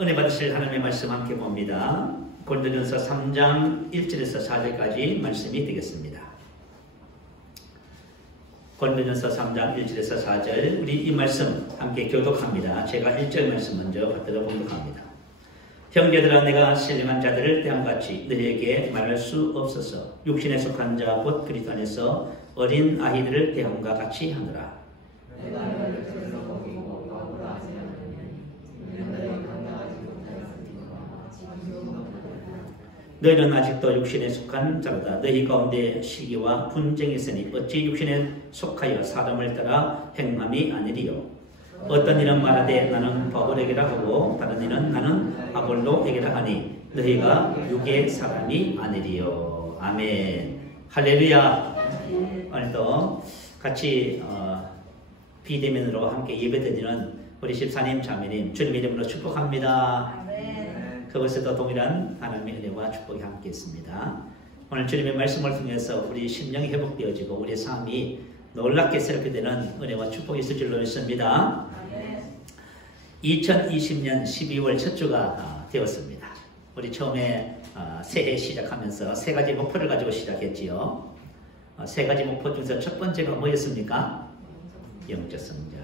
은혜 받으실 하나님의 말씀 함께 봅니다. 고린도전서 3장 1절에서 4절까지 말씀이 되겠습니다. 고린도전서 3장 1절에서 4절 우리 이 말씀 함께 교독합니다. 제가 1절 말씀 먼저 받들어 봉독합니다. 형제들아 내가 신령한 자들을 대함같이 너희에게 말할 수 없어서 육신에 속한 자 곧 그리스도 안에서 어린 아이들을 대함과 같이 하노라. 너희는 아직도 육신에 속한 자로다. 너희 가운데 시기와 분쟁이 있으니 어찌 육신에 속하여 사람을 따라 행함이 아니리요. 어떤 이는 말하되 나는 바울에게라 하고 다른 이는 나는 아볼로에게라 하니 너희가 육의 사람이 아니리요. 아멘. 할렐루야. 오늘도 같이 비대면으로 함께 예배드리는 우리 집사님 자매님 주님의 이름으로 축복합니다. 그것에도 동일한 하나님의 은혜와 축복이 함께 있습니다. 오늘 주님의 말씀을 통해서 우리 심령이 회복되어지고 우리 삶이 놀랍게 새롭게 되는 은혜와 축복이 있을 줄로 믿습니다. 2020년 12월 첫 주가 되었습니다. 우리 처음에 새해 시작하면서 세 가지 목표를 가지고 시작했지요. 세 가지 목표 중에서 첫 번째가 뭐였습니까? 영적 성장.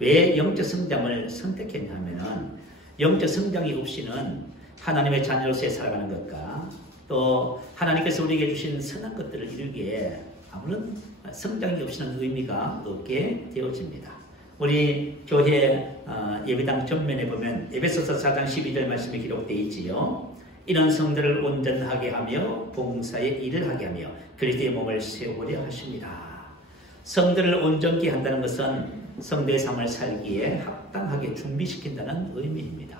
왜 영적 성장을 선택했냐 하면은 영적 성장이 없이는 하나님의 자녀로서의 살아가는 것과 또 하나님께서 우리에게 주신 선한 것들을 이루기에 아무런 성장이 없이는 의미가 없게 되어집니다. 우리 교회 예배당 전면에 보면 에베소서 4장 12절 말씀이 기록되어 있지요. 이런 성도를 온전하게 하며 봉사의 일을 하게 하며 그리스도의 몸을 세우려 하십니다. 성도를 온전히 한다는 것은 성도의 삶을 살기에 합당하게 준비시킨다는 의미입니다.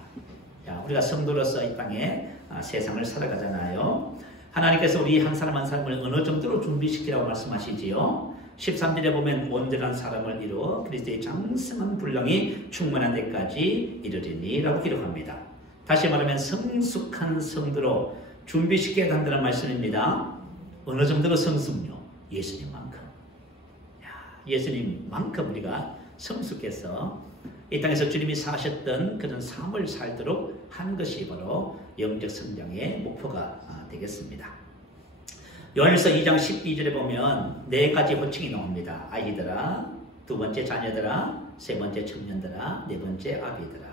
자, 우리가 성도로서 이 땅에 세상을 살아가잖아요. 하나님께서 우리 한 사람 한 사람을 어느 정도로 준비시키라고 말씀하시지요. 13절에 보면 온전한 사람을 이루어 그리스도의 장성한 분량이 충만한 데까지 이르리니 라고 기록합니다. 다시 말하면 성숙한 성도로 준비시켜야 한다는 말씀입니다. 어느 정도로 성숙요? 예수님만큼. 예수님만큼 우리가 성숙해서 이 땅에서 주님이 사셨던 그런 삶을 살도록 하는 것이 바로 영적 성장의 목표가 되겠습니다. 요한일서 2장 12절에 보면 네 가지 호칭이 나옵니다. 아이들아, 두 번째 자녀들아, 세 번째 청년들아, 네 번째 아비들아.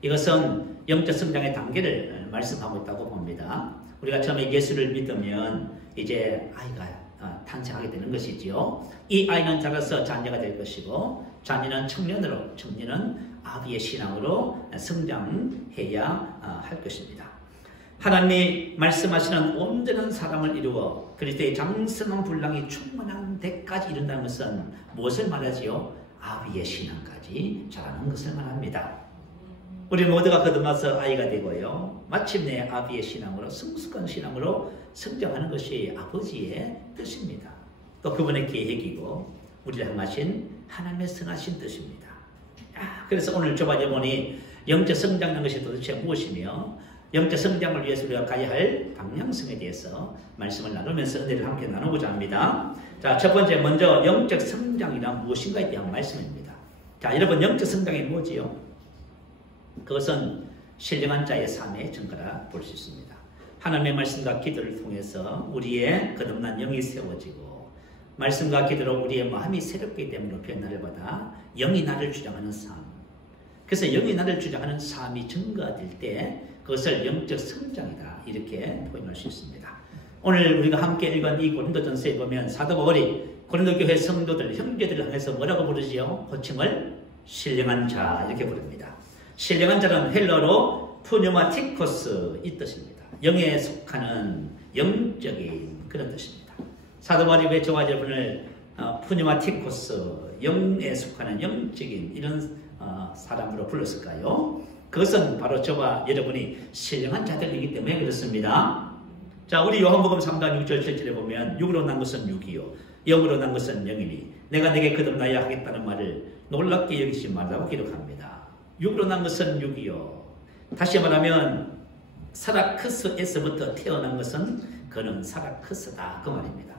이것은 영적 성장의 단계를 말씀하고 있다고 봅니다. 우리가 처음에 예수를 믿으면 이제 아이가 탄생하게 되는 것이지요. 이 아이는 자라서 자녀가 될 것이고 자녀는 청년으로, 청년은 아비의 신앙으로 성장해야 할 것입니다. 하나님이 말씀하시는 온전한 사람을 이루어 그리스도의 장성한 분량이 충만한 데까지 이른다는 것은 무엇을 말하지요? 아비의 신앙까지 자라는 것을 말합니다. 우리 모두가 거듭나서 아이가 되고요. 마침내 아비의 신앙으로 성숙한 신앙으로 성장하는 것이 아버지의 뜻입니다. 또 그분의 계획이고 우리를 향하신 하나님의 선하신 뜻입니다. 그래서 오늘 좁아져 보니 영적 성장하는 것이 도대체 무엇이며 영적 성장을 위해서 우리가 가야 할 방향성에 대해서 말씀을 나누면서 은혜를 함께 나누고자 합니다. 자, 첫 번째 먼저 영적 성장이란 무엇인가에 대한 말씀입니다. 자, 여러분 영적 성장이 뭐지요? 그것은 신령한 자의 삶의 증거라 볼 수 있습니다. 하나님의 말씀과 기도를 통해서 우리의 거듭난 영이 세워지고 말씀과 기도로 우리의 마음이 새롭게 됨으로 변화를 받아 영이 나를 주장하는 삶. 그래서 영이 나를 주장하는 삶이 증거될 때 그것을 영적 성장이다 이렇게 표현할 수 있습니다. 오늘 우리가 함께 읽은 이 고린도전서에 보면 사도 바울이 고린도 교회 성도들, 형제들을 향해서 뭐라고 부르지요? 호칭을 신령한 자 이렇게 부릅니다. 신령한 자는 헬러로 푸뉴마티코스 이 뜻입니다. 영에 속하는 영적인 그런 뜻입니다. 사도 바울이 왜 저와 여러분을 푸뉴마티코스 영에 속하는 영적인 이런 사람으로 불렀을까요? 그것은 바로 저와 여러분이 신령한 자들이기 때문에 그렇습니다. 자, 우리 요한복음 3장 6절 7절에 보면 육으로 난 것은 육이요 영으로 난 것은 영이니 내가 내게 거듭나야 하겠다는 말을 놀랍게 여기지 말라고 기록합니다. 육으로 난 것은 육이요. 다시 말하면 사라크스에서부터 태어난 것은 그는 사라크스다 그 말입니다.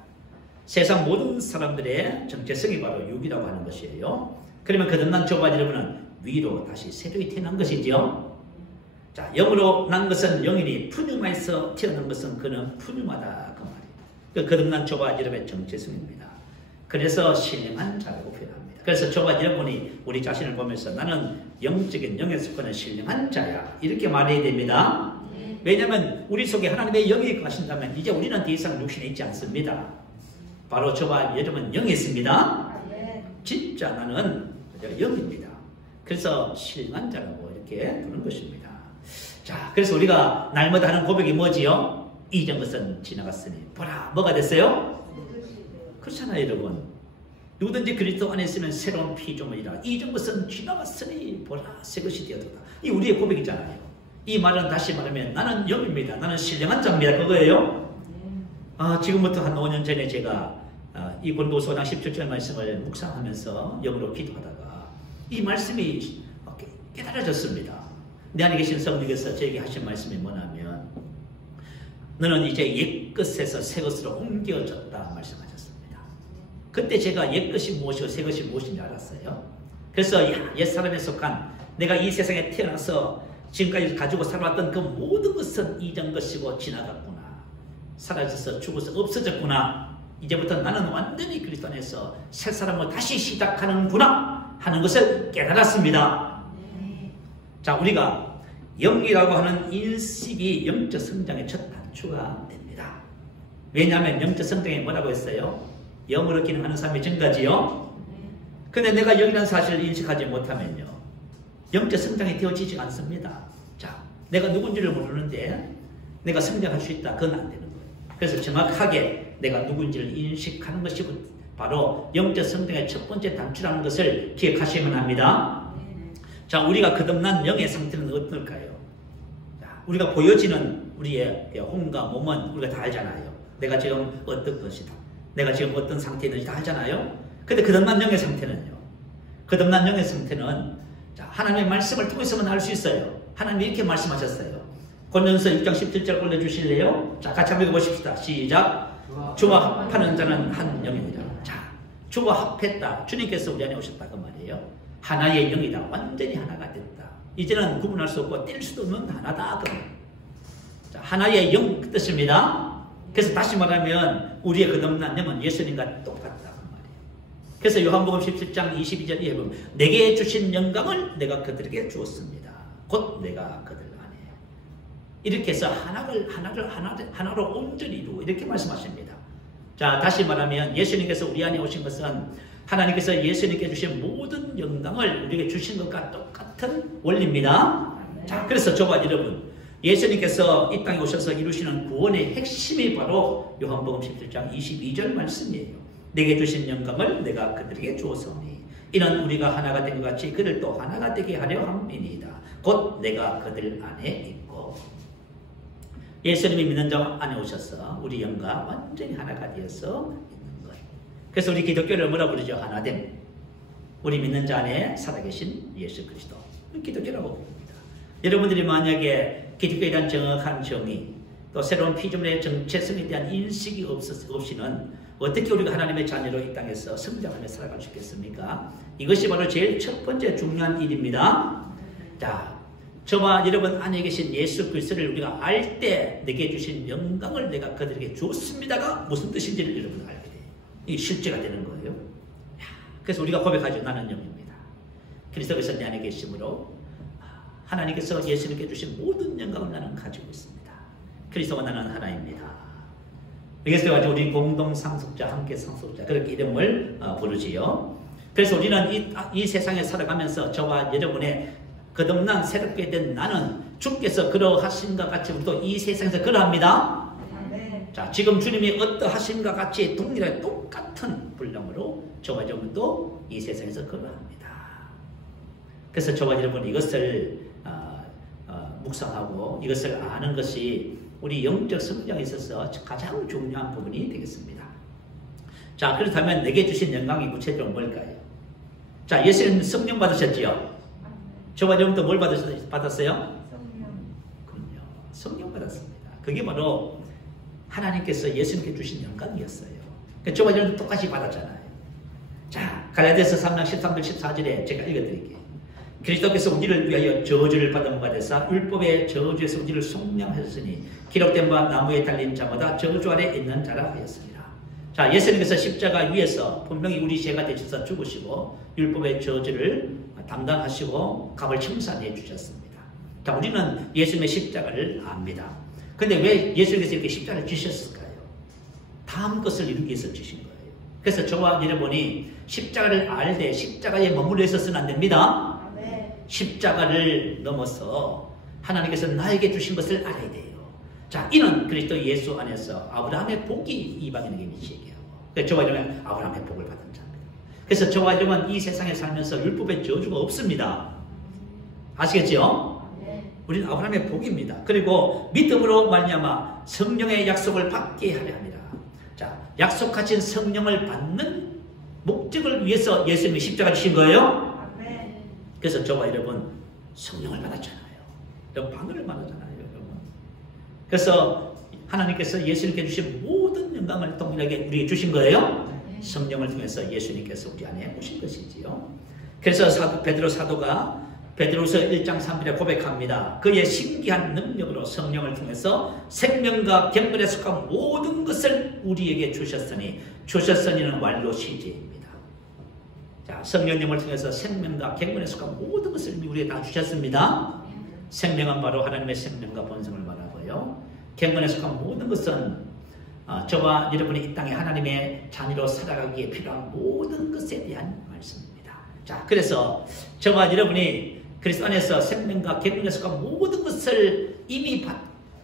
세상 모든 사람들의 정체성이 바로 육이라고 하는 것이에요. 그러면 거듭난 저와 여러분은 위로 다시 새로이 태어난 것이죠. 자, 영으로 난 것은 영이니 푸뉴마에서 태어난 것은 그는 푸뉴마다 그 말이에요. 그 거듭난 조바 이름의 정체성입니다. 그래서 신령한 자라고 표현합니다. 그래서 조바 여러분이 우리 자신을 보면서 나는 영적인 영에 속하는 신령한 자야 이렇게 말해야 됩니다. 왜냐하면 우리 속에 하나님의 영이 가신다면 이제 우리는 더 이상 육신에 있지 않습니다. 바로 저와 여러분 영이 있습니다. 진짜 나는 영입니다. 그래서 신령한 자라고 이렇게 부르는 것입니다. 자, 그래서 우리가 날마다 하는 고백이 뭐지요? 이전 것은 지나갔으니 보라 뭐가 됐어요? 그렇잖아요 여러분. 누구든지 그리스도 안에 있으면 새로운 피조물이라. 이전 것은 지나갔으니 보라 새 것이 되었다. 이 우리의 고백이잖아요. 이 말은 다시 말하면 나는 영입니다. 나는 신령한 자입니다. 그거예요. 지금부터 한 5년 전에 제가 이 고린도서 5장 17절 말씀을 묵상하면서 영으로 기도하다가 이 말씀이 깨달아졌습니다. 내 안에 계신 성령께서 저에게 하신 말씀이 뭐냐면 너는 이제 옛것에서 새것으로 옮겨졌다 말씀하셨습니다. 그때 제가 옛것이 무엇이고 새것이 무엇인지 알았어요. 그래서 옛사람에 속한 내가 이 세상에 태어나서 지금까지 가지고 살아왔던 그 모든 것은 이전 것이고 지나갔구나. 사라져서 죽어서 없어졌구나. 이제부터 나는 완전히 그리스도 안에서 새 사람을 다시 시작하는구나 하는 것을 깨달았습니다. 자, 우리가 영이라고 하는 인식이 영적 성장의 첫 단추가 됩니다. 왜냐하면 영적 성장에 뭐라고 했어요? 영으로 기능하는 삶의 증가지요. 근데 내가 영이라는 사실을 인식하지 못하면요 영적 성장이 되어지지 않습니다. 자, 내가 누군지를 모르는데 내가 성장할 수 있다. 그건 안 되는 거예요. 그래서 정확하게 내가 누군지를 인식하는 것이 바로 영적 성장의 첫 번째 단추라는 것을 기억하시면 합니다. 자, 우리가 거듭난 영의 상태는 어떨까요? 자, 우리가 보여지는 우리의 혼과 몸은 우리가 다 알잖아요. 내가 지금 어떤 것이다. 내가 지금 어떤 상태에 있는지 다 알잖아요. 근데 거듭난 영의 상태는요. 거듭난 영의 상태는 자, 하나님의 말씀을 통해서만 알 수 있어요. 하나님이 이렇게 말씀하셨어요. 고린도서 6장 17절 올려주실래요? 자, 같이 한번 읽어보십시다. 시작. 주와 합하는 자는 한 영이니라. 자, 주와 합했다. 주님께서 우리 안에 오셨다 그 말이에요. 하나의 영이다. 완전히 하나가 됐다. 이제는 구분할 수 없고 뗄 수도 없는 하나다. 자, 하나의 영 그 뜻입니다. 그래서 다시 말하면 우리의 거듭난 영은 예수님과 똑같다 그 말이에요. 그래서 요한복음 17장 22절 이해 보면 내게 주신 영광을 내가 그들에게 주었습니다. 곧 내가 그들 안에. 이렇게 해서 하나로 온전히 이루고 이렇게 말씀하십니다. 자, 다시 말하면 예수님께서 우리 안에 오신 것은 하나님께서 예수님께 주신 모든 영광을 우리에게 주신 것과 똑같은 원리입니다. 자, 그래서 저와 여러분, 예수님께서 이 땅에 오셔서 이루시는 구원의 핵심이 바로 요한복음 17장 22절 말씀이에요. 내게 주신 영광을 내가 그들에게 주었으니 이는 우리가 하나가 된 것 같이 그들 또 하나가 되게 하려 함이니이다. 곧 내가 그들 안에 있고. 예수님이 믿는 자 안에 오셔서 우리 영과 완전히 하나가 되어서 그래서 우리 기독교를 뭐라 부르죠? 하나됨. 우리 믿는 자 안에 살아계신 예수 그리스도. 기독교라고 부릅니다. 여러분들이 만약에 기독교에 대한 정확한 정의, 또 새로운 피조물의 정체성에 대한 인식이 없이는 어떻게 우리가 하나님의 자녀로 이 땅에서 성장하며 살아갈 수 있겠습니까? 이것이 바로 제일 첫 번째 중요한 일입니다. 자, 저와 여러분 안에 계신 예수 그리스도를 우리가 알 때 내게 주신 영광을 내가 그들에게 주었습니다가 무슨 뜻인지를 여러분 알게 돼요. 이게 실제가 되는 거예요. 그래서 우리가 고백하죠. 나는 영입니다. 그리스도께서 내 안에 계심으로 하나님께서 예수님께 주신 모든 영광을 나는 가지고 있습니다. 그리스도와 나는 하나입니다. 그래서 가지고 우리 공동 상속자, 함께 상속자 그렇게 이름을 부르지요. 그래서 우리는 이 세상에 살아가면서 저와 여러분의 거듭난 새롭게 된 나는 주께서 그러하신 것 같이 우리도 이 세상에서 그러합니다. 자, 지금 주님이 어떠하신가 같이 동일하게 똑같은 분량으로 저와 여러분도 이 세상에서 그러합니다. 그래서 저와 여러분 이것을 묵상하고 이것을 아는 것이 우리 영적 성장에 있어서 가장 중요한 부분이 되겠습니다. 자, 그렇다면 내게 주신 영광이 구체적으로 뭘까요? 자, 예수님 성령 받으셨지요? 저와 여러분도 뭘 받았어요? 그럼요. 성령 받았습니다. 그게 바로 하나님께서 예수님께 주신 영광이었어요. 그러니까 저와 여러분도 똑같이 받았잖아요. 자, 갈라디아서 3장 13절 14절에 제가 읽어드릴게요. 그리스도께서 우리를 위하여 저주를 받은 바 되사 율법의 저주에서 우리를 속량하셨으니 기록된 바 나무에 달린 자마다 저주 아래 있는 자라 하였습니다. 자, 예수님께서 십자가 위에서 분명히 우리 죄가 되셔서 죽으시고 율법의 저주를 담당하시고 값을 청산해 주셨습니다. 자, 우리는 예수님의 십자가를 압니다. 근데 왜 예수님께서 이렇게 십자가를 지셨을까요? 다음 것을 이루기 위해서 지신 거예요. 그래서 저와 여러분이 십자가를 알 때 십자가에 머물러 있어서는 안 됩니다. 십자가를 넘어서 하나님께서 나에게 주신 것을 알아야 돼요. 자, 이는 그리스도 예수 안에서 아브라함의 복이 이방인에게 미치게 하고, 그래서 저와 여러분은 아브라함의 복을 받은 자입니다. 그래서 저와 여러분은 이 세상에 살면서 율법의 저주가 없습니다. 아시겠죠? 우리는 아브라함의 복입니다. 그리고 믿음으로 말미암아 성령의 약속을 받게 하려 합니다. 자, 약속하신 성령을 받는 목적을 위해서 예수님이 십자가 주신 거예요. 그래서 저와 여러분 성령을 받았잖아요. 여러분 방언을 받았잖아요. 여러분. 그래서 하나님께서 예수님께 주신 모든 영광을 동일하게 우리에게 주신 거예요. 성령을 통해서 예수님께서 우리 안에 오신 것이지요. 그래서 베드로 사도가 베드로서 1장 3절에 고백합니다. 그의 신기한 능력으로 성령을 통해서 생명과 경건에 속한 모든 것을 우리에게 주셨으니는 완료 시제입니다. 자, 성령님을 통해서 생명과 경건에 속한 모든 것을 우리에게 다 주셨습니다. 생명은 바로 하나님의 생명과 본성을 말하고요. 경건에 속한 모든 것은 저와 여러분이 이 땅에 하나님의 자녀로 살아가기에 필요한 모든 것에 대한 말씀입니다. 자, 그래서 저와 여러분이 그리스도 안에서 생명과 경건에 속한 모든 것을 이미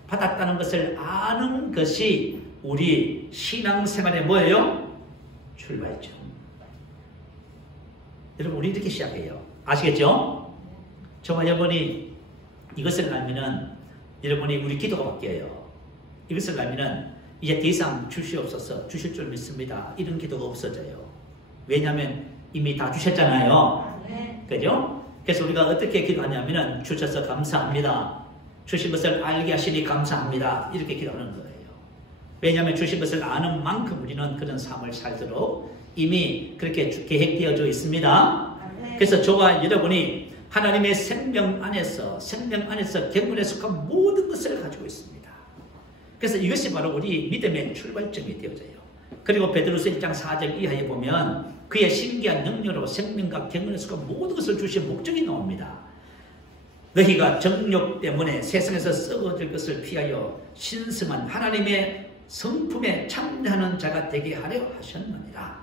받았다는 것을 아는 것이 우리 신앙생활의 뭐예요? 출발점. 여러분, 우리 이렇게 시작해요. 아시겠죠? 저와 여러분이 이것을 알면은 여러분이 우리 기도가 바뀌어요. 이것을 알면은 이제 더 이상 주시옵소서, 주실 줄 믿습니다. 이런 기도가 없어져요. 왜냐하면 이미 다 주셨잖아요. 그죠? 그래서 우리가 어떻게 기도하냐면은 주셔서 감사합니다. 주신 것을 알게 하시니 감사합니다. 이렇게 기도하는 거예요. 왜냐하면 주신 것을 아는 만큼 우리는 그런 삶을 살도록 이미 그렇게 계획되어져 있습니다. 그래서 저와 여러분이 하나님의 생명 안에서 경건에 속한 모든 것을 가지고 있습니다. 그래서 이것이 바로 우리 믿음의 출발점이 되어져요. 그리고 베드로서 1장 4절 이하에 보면 그의 신기한 능력으로 생명과 경건에 속한 모든 것을 주신 목적이 나옵니다. 너희가 정욕 때문에 세상에서 썩어질 것을 피하여 신성한 하나님의 성품에 참여하는 자가 되게 하려 하셨느니라.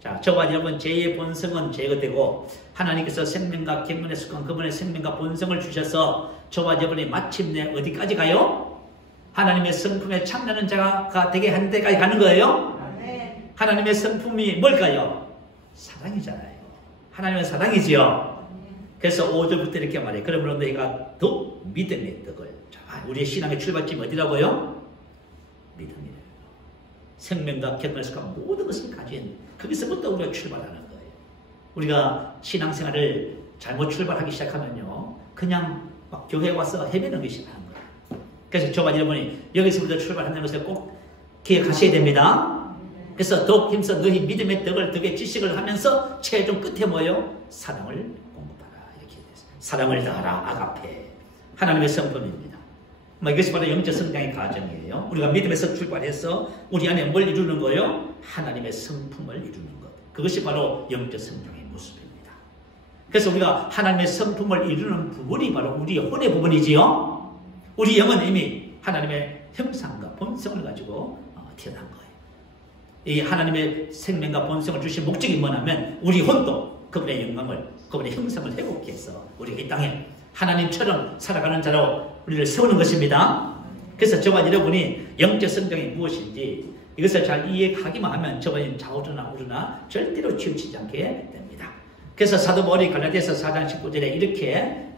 자, 저와 여러분 죄의 본성은 제거되고 하나님께서 생명과 경건에 속한 그분의 생명과 본성을 주셔서 저와 여러분이 마침내 어디까지 가요? 하나님의 성품에 참여하는 자가 되게 하는 데까지 가는 거예요. 하나님의 성품이 뭘까요? 사랑이잖아요. 하나님은 사랑이지요. 그래서 5절부터 이렇게 말해요. 그러므로 너희가 더욱 믿음의 덕을. 자, 우리의 신앙의 출발점이 어디라고요? 믿음이래요. 생명과 경건에 속한 모든 것을 가진 거기서부터 우리가 출발하는 거예요. 우리가 신앙생활을 잘못 출발하기 시작하면요, 그냥 막 교회에 와서 헤매는 것이 나는 거예요. 그래서 저와 여러분이 여기서부터 출발한다는 것을 꼭 기억하셔야 됩니다. 그래서 더욱 힘써 너희 믿음의 덕의 지식을 하면서 최종 끝에 뭐예요? 사랑을 공급하라. 이렇게 됐어요. 사랑을 다하라. 아가페. 하나님의 성품입니다. 이것이 바로 영적 성장의 과정이에요. 우리가 믿음에서 출발해서 우리 안에 뭘 이루는 거예요? 하나님의 성품을 이루는 것. 그것이 바로 영적 성장의 모습입니다. 그래서 우리가 하나님의 성품을 이루는 부분이 바로 우리 혼의 부분이지요. 우리 영은 이미 하나님의 형상과 본성을 가지고 태어난 거예요. 이 하나님의 생명과 본성을 주신 목적이 뭐냐면 우리 혼도 그분의 영광을, 그분의 형상을 회복해서 우리가 이 땅에 하나님처럼 살아가는 자로 우리를 세우는 것입니다. 그래서 저와 여러분이 영적 성장이 무엇인지 이것을 잘 이해하기만 하면 저번에 좌우르나 우르나 절대로 치우치지 않게 됩니다. 그래서 사도 바울이 갈라디아서 4장 19절에 이렇게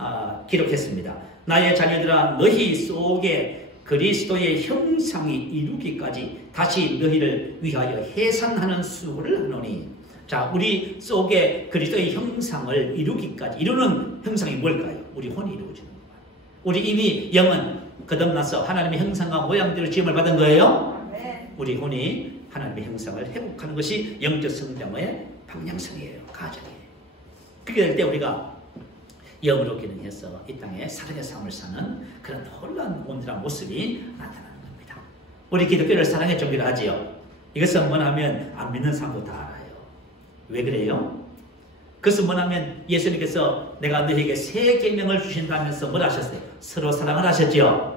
기록했습니다. 나의 자녀들아, 너희 속에 그리스도의 형상이 이루기까지 다시 너희를 위하여 해산하는 수고를 하노니. 자, 우리 속에 그리스도의 형상을 이루기까지, 이루는 형상이 뭘까요? 우리 혼이 이루어지는 거예요. 우리 이미 영은 거듭나서 하나님의 형상과 모양대로 지음을 받은 거예요. 우리 혼이 하나님의 형상을 회복하는 것이 영적 성장의 방향성이에요. 가정이에요. 그렇게 될 때 우리가 영으로 기능해서 이 땅에 사랑의 삶을 사는 그런 놀라운 온전한 모습이 나타나는 겁니다. 우리 기독교를 사랑의 종교라 하지요. 이것은 뭐냐면 안 믿는 사람도 다 알아요. 왜 그래요? 그것은 뭐냐면 예수님께서 내가 너희에게 새 계명을 주신다면서 뭘 하셨어요? 서로 사랑을 하셨죠.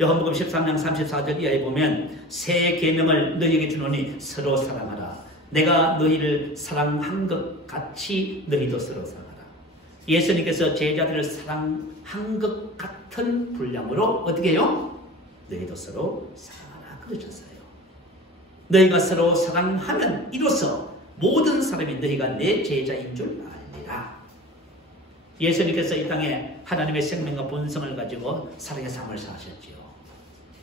요한복음 13장 34절 이하에 보면 새 계명을 너희에게 주노니 서로 사랑하라. 내가 너희를 사랑한 것 같이 너희도 서로 사랑하라. 예수님께서 제자들을 사랑한 것 같은 분량으로 어떻게 해요? 너희도 서로 사랑하라 그러셨어요. 너희가 서로 사랑하면 이로써 모든 사람이 너희가 내 제자인 줄 알리라. 예수님께서 이 땅에 하나님의 생명과 본성을 가지고 사랑의 삶을 사셨지요.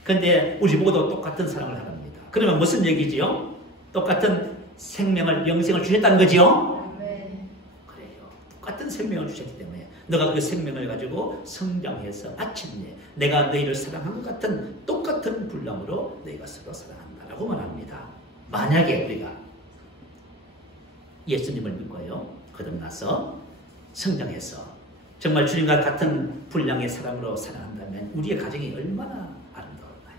그런데 우리 보고도 똑같은 사랑을 하랍니다. 그러면 무슨 얘기지요? 똑같은 생명을, 영생을 주셨다는 거지요? 네. 그래요. 똑같은 생명을 주셨기 때문에 너가 그 생명을 가지고 성장해서 마침내 내가 너희를 사랑한 것 같은 똑같은 분량으로 너희가 서로 사랑한다라고 말합니다. 만약에 우리가 예수님을 믿고요, 거듭나서 성장해서 정말 주님과 같은 분량의 사랑으로 살아간다면 우리의 가정이 얼마나 아름다울까요?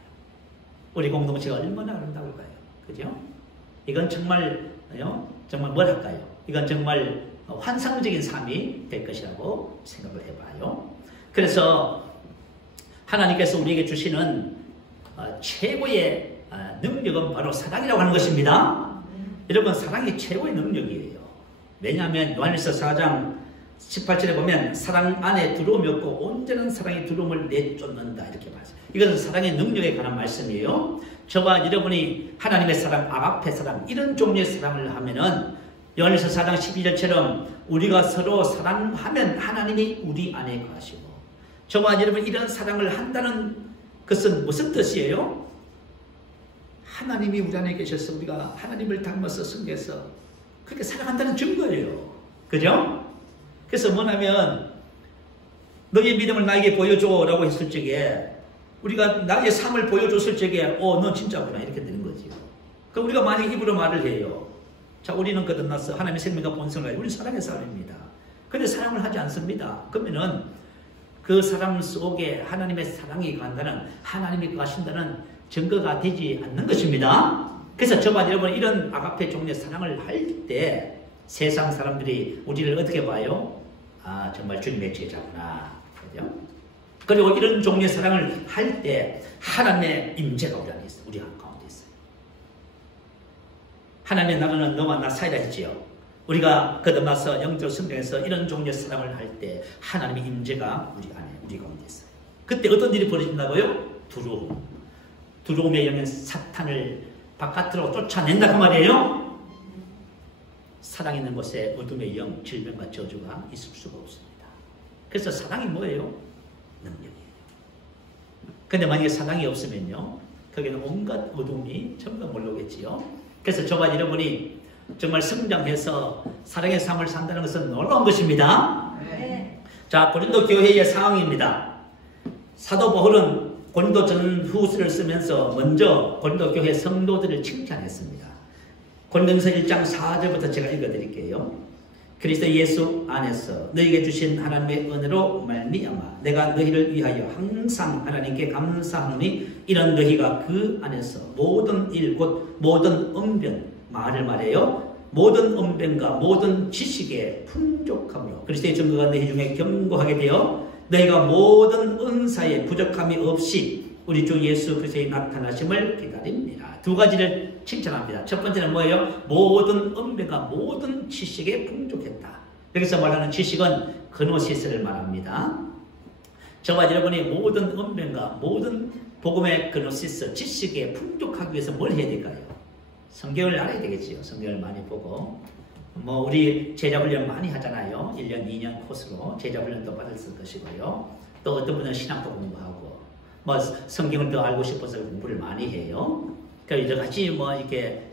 우리 공동체가 얼마나 아름다울까요? 그죠? 이건 정말 뭐랄까요? 이건 정말 환상적인 삶이 될 것이라고 생각을 해봐요. 그래서 하나님께서 우리에게 주시는 최고의 능력은 바로 사랑이라고 하는 것입니다. 여러분, 사랑이 최고의 능력이에요. 왜냐하면 요한일서 4장 18절에 보면 사랑 안에 두려움이 없고 온전한 사랑이 두려움을 내쫓는다 이렇게 말해요. 이것은 사랑의 능력에 관한 말씀이에요. 저와 여러분이 하나님의 사랑, 아가페 사랑 이런 종류의 사랑을 하면은 요한일서 4장 12절처럼 우리가 서로 사랑하면 하나님이 우리 안에 거하시고, 저와 여러분 이런 사랑을 한다는 것은 무슨 뜻이에요? 하나님이 우리 안에 계셔서 우리가 하나님을 닮아서 섬겨서 그렇게 사랑한다는 증거예요. 그죠? 그래서 뭐냐면 너의 믿음을 나에게 보여줘라고 했을 적에 우리가 나의 삶을 보여줬을 적에 너 진짜구나 이렇게 되는 거죠. 그럼 우리가 만약 입으로 말을 해요. 자, 우리는 거듭났어. 하나님의 생명과 본성을 가지고 우리는 사랑의 사람입니다. 근데 사랑을 하지 않습니다. 그러면은 그 사람 속에 하나님의 사랑이 간다는, 하나님이 가신다는 증거가 되지 않는 것입니다. 그래서 저와 여러분 이런 아가페 종류의 사랑을 할 때 세상 사람들이 우리를 어떻게 봐요? 아, 정말 주님의 제자구나. 그죠? 그리고 이런 종류의 사랑을 할 때 하나님의 임재가 우리 안에 있어요. 우리 가운데 있어요. 하나님의 나라는 너와 나 사이다 했지요. 우리가 거듭나서 영적 성장해서 이런 종류의 사랑을 할 때 하나님의 임재가 우리 안에, 우리 가운데 있어요. 그때 어떤 일이 벌어진다고요? 두려움의 영은 사탄을 바깥으로 쫓아낸다 그 말이에요. 사랑 있는 곳에 어둠의 영, 질병과 저주가 있을 수가 없습니다. 그래서 사랑이 뭐예요? 능력이에요. 근데 만약에 사랑이 없으면요, 거기는 온갖 어둠이 전부 다 몰려오겠지요. 그래서 저와 여러분이 정말 성장해서 사랑의 삶을 산다는 것은 놀라운 것입니다. 네. 자, 고린도 교회의 상황입니다. 사도 바울은 고린도 전후서를 쓰면서 먼저 고린도 교회 성도들을 칭찬했습니다. 고린도전서 1장 4절부터 제가 읽어드릴게요. 그리스도 예수 안에서 너희에게 주신 하나님의 은혜로 말미암아 내가 너희를 위하여 항상 하나님께 감사하노니 이런 너희가 그 안에서 모든 일 곧 모든 언변, 말을 말해요. 모든 언변과 모든 지식에 풍족함으로 그리스도의 증거가 너희 중에 견고하게 되어 너희가 모든 은사에 부족함이 없이 우리 주 예수 그리스도의 나타나심을 기다립니다. 두 가지를 칭찬합니다. 첫 번째는 뭐예요? 모든 언변과 모든 지식에 풍족했다. 여기서 말하는 지식은 그노시스를 말합니다. 저와 여러분이 모든 언변과 모든 복음의 그노시스, 지식에 풍족하기 위해서 뭘 해야 될까요? 성경을 알아야 되겠지요. 성경을 많이 보고. 우리 제자훈련 많이 하잖아요. 1년, 2년 코스로 제자훈련도 받을 것이고요. 또 어떤 분은 신학도 공부하고, 성경을 더 알고 싶어서 공부를 많이 해요. 여러 가지 이렇게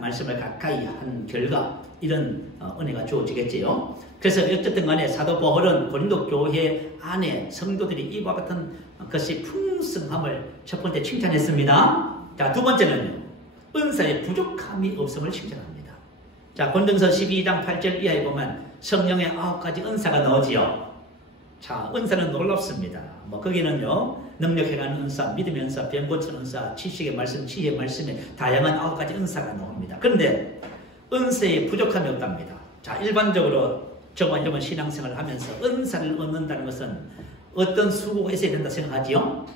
말씀을 가까이 한 결과 이런 은혜가 주어지겠지요. 그래서 어쨌든 간에 사도 바울은 고린도 교회 안에 성도들이 이와 같은 것이 풍성함을 첫 번째 칭찬했습니다. 자, 두 번째는 은사에 부족함이 없음을 칭찬합니다. 자, 고린도전서 12장 8절 이하에 보면 성령의 9가지 은사가 나오지요. 자, 은사는 놀랍습니다. 뭐 거기는요, 능력 행하는 은사, 믿음의 은사, 변 고치는 은사, 지식의 말씀, 지혜의 말씀에 다양한 9가지 은사가 나옵니다. 그런데 은사에 부족함이 없답니다. 자, 일반적으로 저번 신앙생활을 하면서 은사를 얻는다는 것은 어떤 수고가 있어야 된다 생각하지요?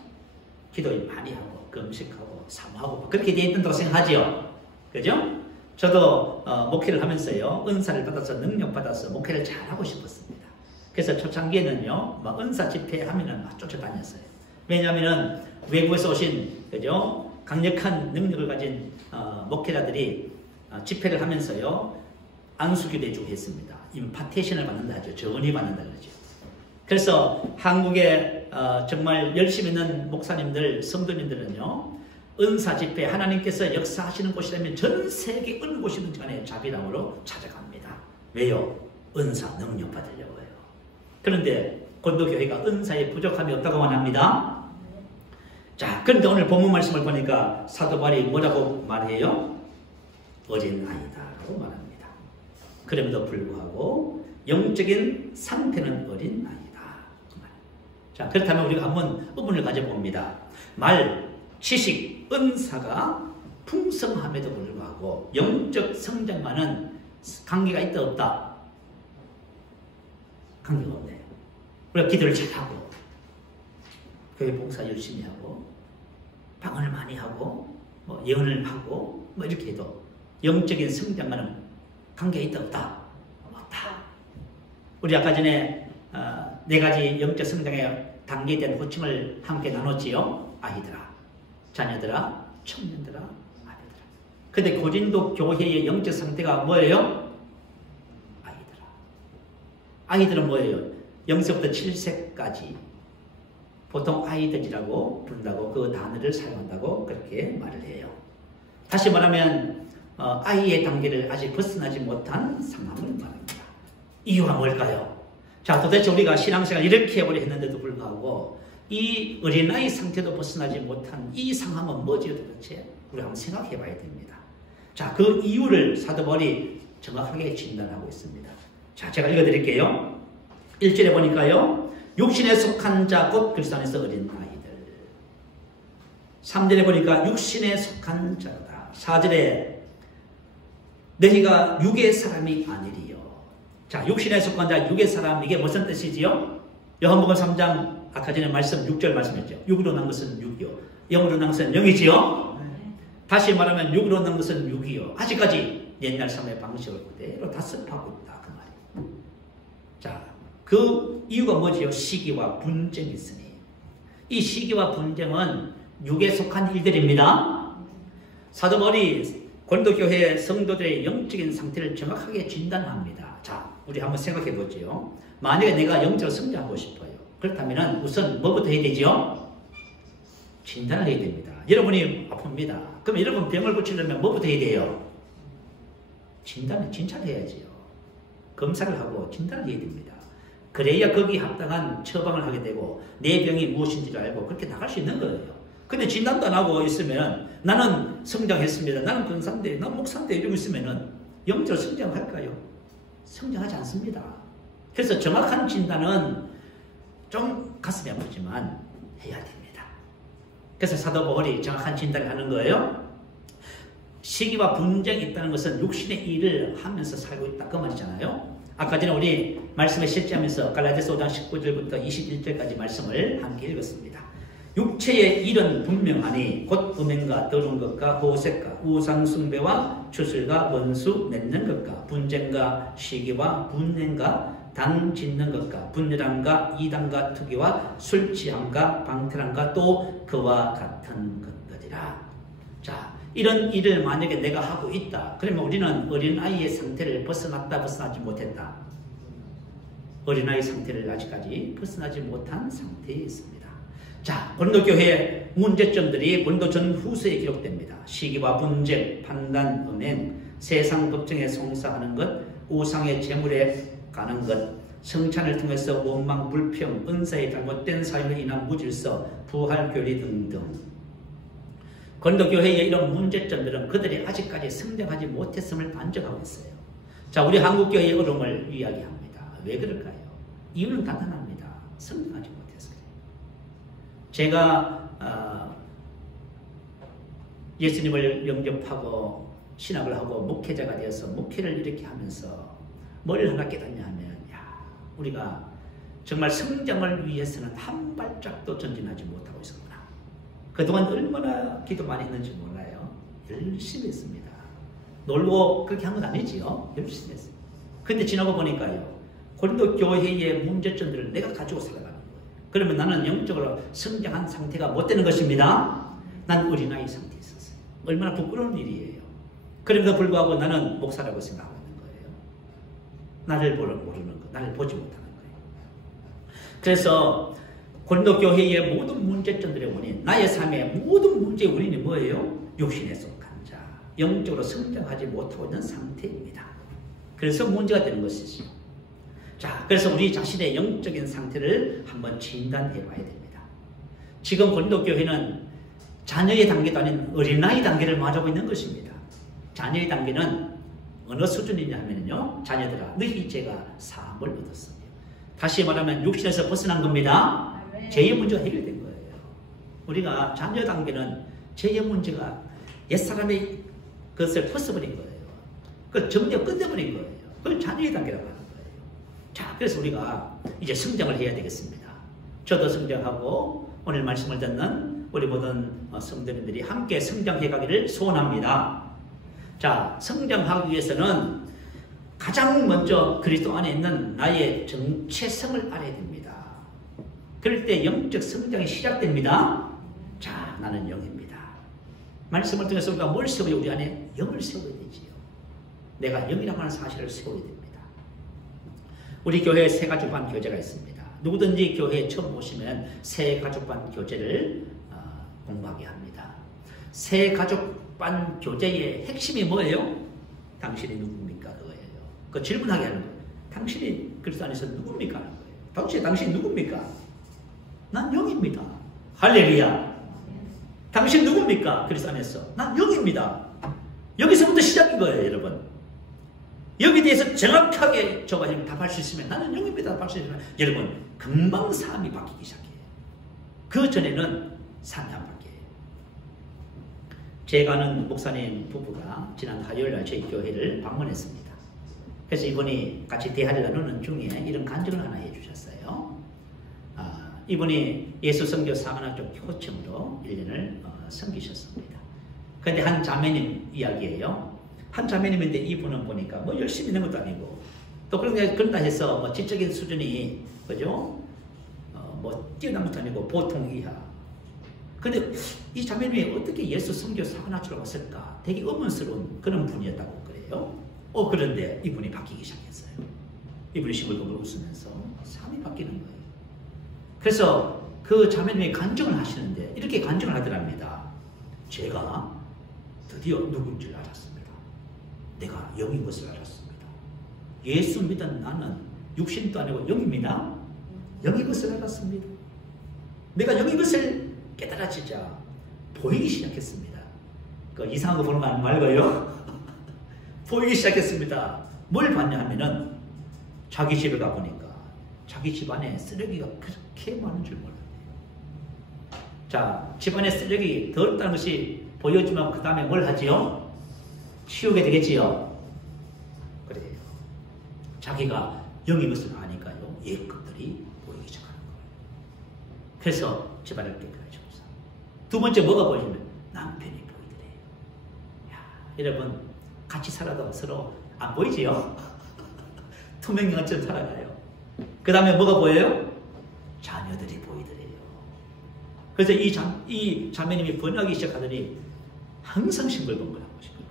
기도 많이 하고 금식하고 사모하고 그렇게 되어 있다고 생각하지요? 그죠? 저도 목회를 하면서요, 은사를 받아서 능력 받아서 목회를 잘하고 싶었습니다. 그래서 초창기에는요, 막 은사 집회하면은 막 쫓아다녔어요. 왜냐하면은 외국에서 오신, 그죠? 강력한 능력을 가진 목회자들이 집회를 하면서요, 안수기도 해주고 했습니다. 임파테이션을 받는다 하죠. 전이 받는다 그러죠. 그래서 한국에 정말 열심히 있는 목사님들, 성도님들은요, 은사 집회, 하나님께서 역사하시는 곳이라면 전 세계 어느 곳이든지 간에 자비당으로 찾아갑니다. 왜요? 은사 능력 받으려고요. 그런데 권도교회가 은사에 부족함이 없다고 말합니다. 자, 그런데 오늘 본문 말씀을 보니까 사도 바울이 뭐라고 말해요? 어린 아이다라고 말합니다. 그럼에도 불구하고 영적인 상태는 어린 아이다. 자, 그렇다면 우리가 한번 의문을 가져봅니다. 지식, 은사가 풍성함에도 불구하고 영적 성장과는 관계가 있다 없다? 관계가 없네요. 우리가 기도를 잘하고 교회 봉사 열심히 하고 방언을 많이 하고 뭐 예언을 하고 뭐 이렇게 해도 영적인 성장과는 관계가 있다 없다? 없다. 우리 아까 전에 4가지 영적 성장의 단계에 대한 호칭을 함께 나눴지요. 아이들아, 자녀들아, 청년들아, 아이들아. 근데 고린도 교회의 영적 상태가 뭐예요? 아이들아. 아이들은 뭐예요? 0세부터 7세까지 보통 아이들이라고 부른다고 그 단어를 사용한다고 그렇게 말을 해요. 다시 말하면 아이의 단계를 아직 벗어나지 못한 상황을 말합니다. 이유가 뭘까요? 자, 도대체 우리가 신앙생활 이렇게 오래 했는데도 불구하고 이 어린아이 상태도 벗어나지 못한 이 상황은 뭐지요 도대체? 우리 한번 생각해 봐야 됩니다. 자, 그 이유를 사도 바울이 정확하게 진단하고 있습니다. 자, 제가 읽어드릴게요. 1절에 보니까요, 육신에 속한 자 곧 그리스도 안에서 어린 아이들. 3절에 보니까 육신에 속한 자다. 4절에 너희가 육의 사람이 아니리요. 자, 육신에 속한 자, 육의 사람, 이게 무슨 뜻이지요? 요한복음 3장 아까 전에 말씀 6절 말씀했죠. 육으로 난 것은 육이요, 영으로 난 것은 영이지요. 다시 말하면 육으로 난 것은 육이요. 아직까지 옛날 삶의 방식을 그대로 다습하고 있다 그 말이에요. 자, 그 이유가 뭐지요? 시기와 분쟁이 있으니. 이 시기와 분쟁은 육에 속한 일들입니다. 사도 바울이 고린도 교회 성도들의 영적인 상태를 정확하게 진단합니다. 자, 우리 한번 생각해 보지요. 만약에 내가 영적으로 성장하고 싶어요. 그렇다면 우선 뭐부터 해야 되죠? 진단을 해야 됩니다. 여러분이 아픕니다. 그럼 여러분 병을 고치려면 뭐부터 해야 돼요? 진단을 해야지요. 검사를 하고 진단을 해야 됩니다. 그래야 거기 합당한 처방을 하게 되고 내 병이 무엇인지를 알고 그렇게 나갈 수 있는 거예요. 근데 진단도 안 하고 있으면 나는 성장했습니다. 나는 권사인데, 나는 목사인데 이러고 있으면 영적으로 성장할까요? 성장하지 않습니다. 그래서 정확한 진단은 좀 가슴이 아프지만 해야 됩니다. 그래서 사도 바울이 정확한 진단을 하는 거예요. 시기와 분쟁이 있다는 것은 육신의 일을 하면서 살고 있다 그 말이잖아요. 아까 전에 우리 말씀에 실제하면서 갈라디아서 5장 19절부터 21절까지 말씀을 함께 읽었습니다. 육체의 일은 분명하니 곧 음행과 더러운 것과 호색과 우상숭배와 추술과 원수 맺는 것과 분쟁과 시기와 분행과 당 짓는 것과 분열함과 이단과 투기와 술 취함과 방탕함과 또 그와 같은 것들이라. 자, 이런 일을 만약에 내가 하고 있다. 그러면 우리는 어린아이의 상태를 벗어나지 못했다. 어린아이 상태를 아직까지 벗어나지 못한 상태에 있습니다. 자, 고린도 교회의 문제점들이 고린도 전후서에 기록됩니다. 시기와 분쟁, 판단, 음행, 세상 법정에 송사하는 것, 우상의 제물에 가는 것, 성찬을 통해서 원망, 불평, 은사의 잘못된 사용으로 인한 무질서, 부활교리 등등. 고린도 교회의 이런 문제점들은 그들이 아직까지 성장하지 못했음을 반증하고 있어요. 자, 우리 한국교회의 어려움을 이야기합니다. 왜 그럴까요? 이유는 간단합니다. 성장하지 못했어요. 제가 예수님을 영접하고 신학을 하고 목회자가 되어서 목회를 이렇게 하면서 뭘 하나 깨닫냐 하면, 우리가 정말 성장을 위해서는 한 발짝도 전진하지 못하고 있었구나. 그동안 얼마나 기도 많이 했는지 몰라요. 열심히 했습니다. 놀고 그렇게 한 건 아니지요. 열심히 했어요. 근데 지나고 보니까요, 고린도 교회의 문제점들을 내가 가지고 살아가는 거예요. 그러면 나는 영적으로 성장한 상태가 못 되는 것입니다. 난 어린아이 상태에 있었어요. 얼마나 부끄러운 일이에요. 그럼에도 불구하고 나는 목사라고 생각하고 있는 거예요. 나를 모르는 거, 나를 보지 못하는 거예요. 그래서 고린도 교회의 모든 문제점들의 원인, 나의 삶의 모든 문제의 원인이 뭐예요? 육신에 속한 자, 영적으로 성장하지 못하고 있는 상태입니다. 그래서 문제가 되는 것이죠. 자, 그래서 우리 자신의 영적인 상태를 한번 진단해 봐야 됩니다. 지금 고린도 교회는 자녀의 단계도 아닌 어린아이 단계를 말하고 있는 것입니다. 자녀의 단계는 어느 수준이냐 하면요, 자녀들아 너희 죄가 사함을 얻었으며, 다시 말하면 육신에서 벗어난 겁니다. 죄의 문제가 해결된 거예요. 우리가 자녀 단계는 죄의 문제가 옛사람의 그것을 벗어버린 거예요. 그걸 정리가 끝내버린 거예요. 그걸 자녀의 단계라고 하는 거예요. 자, 그래서 우리가 이제 성장을 해야 되겠습니다. 저도 성장하고 오늘 말씀을 듣는 우리 모든 성도님들이 함께 성장해 가기를 소원합니다. 자, 성장하기 위해서는 가장 먼저 그리스도 안에 있는 나의 정체성을 알아야 됩니다. 그럴 때 영적 성장이 시작됩니다. 자, 나는 영입니다. 말씀을 통해서 우리가 뭘 세워야, 우리 안에 영을 세워야 되지요. 내가 영이라고 하는 사실을 세워야 됩니다. 우리 교회에 세 가족반 교제가 있습니다. 누구든지 교회에 처음 오시면 세 가족반 교제를 공부하게 합니다. 세 가족반 교제의 핵심이 뭐예요? 당신이 누굽니까? 그거예요. 그 질문하게 하는 거예요. 당신이 그리스도 안에서 누굽니까? 하는 거예요. 당신 누굽니까? 난 영입니다. 할렐루야. 당신 누굽니까? 그리스도 안에서. 난 영입니다. 여기서부터 시작인 거예요, 여러분. 여기에 대해서 정확하게 저가 지금 답할 수 있으면, 나는 영입니다 답할 수 있으면, 여러분 금방 삶이 바뀌기 시작해요. 그 전에는 삶이 안 바뀌어요. 제가 아는 목사님 부부가 지난 화요일날 저희 교회를 방문했습니다. 그래서 이분이 같이 대화를 나누는 중에 이런 간증을 하나 해주셨어요. 이분이 예수 선교 사관학 쪽 교청으로 1년을 섬기셨습니다. 그런데 한 자매님 이야기예요. 한 자매님인데 이분은 보니까 뭐 열심히 있는 것도 아니고, 또 그런다 해서 뭐 지적인 수준이, 그죠? 뭐 뛰어난 것도 아니고 보통 이하. 근데 이 자매님이 어떻게 예수 선교 사관학교로 왔을까? 되게 의문스러운 그런 분이었다고 그래요. 그런데 이분이 바뀌기 시작했어요. 이분이 시골동을 웃으면서 삶이 바뀌는 거예요. 그래서 그 자매님이 간증을 하시는데 이렇게 간증을 하더랍니다. 제가 드디어 누군지를 알았습니다. 내가 영인 것을 알았습니다. 예수 믿은 나는 육신도 아니고 영입니다. 영인 것을 알았습니다. 내가 영인 것을 깨달아지자 보이기 시작했습니다. 그 이상한 거 보는 거 말고요. 보이기 시작했습니다. 뭘 봤냐 하면은 자기 집에 가보니까 자기 집안에 쓰레기가 그렇게 많은 줄 몰랐네요. 자, 집안에 쓰레기 더럽다는 것이 보여주면 그 다음에 뭘 하지요? 치우게 되겠지요? 그래요. 자기가 영인 것을 아니까요, 옛 것들이 보이기 시작하는 거예요. 그래서 집안을 깨끗하게 하옵소서. 두 번째 뭐가 보이냐면 남편이 보이더래요. 여러분 같이 살아도 서로 안 보이지요? 투명경처럼 살아가요. 그 다음에 뭐가 보여요? 자녀들이 보이더래요. 그래서 이 자매님이 번뇌하기 시작하더니 항상 싱글벙글하고 싶어요.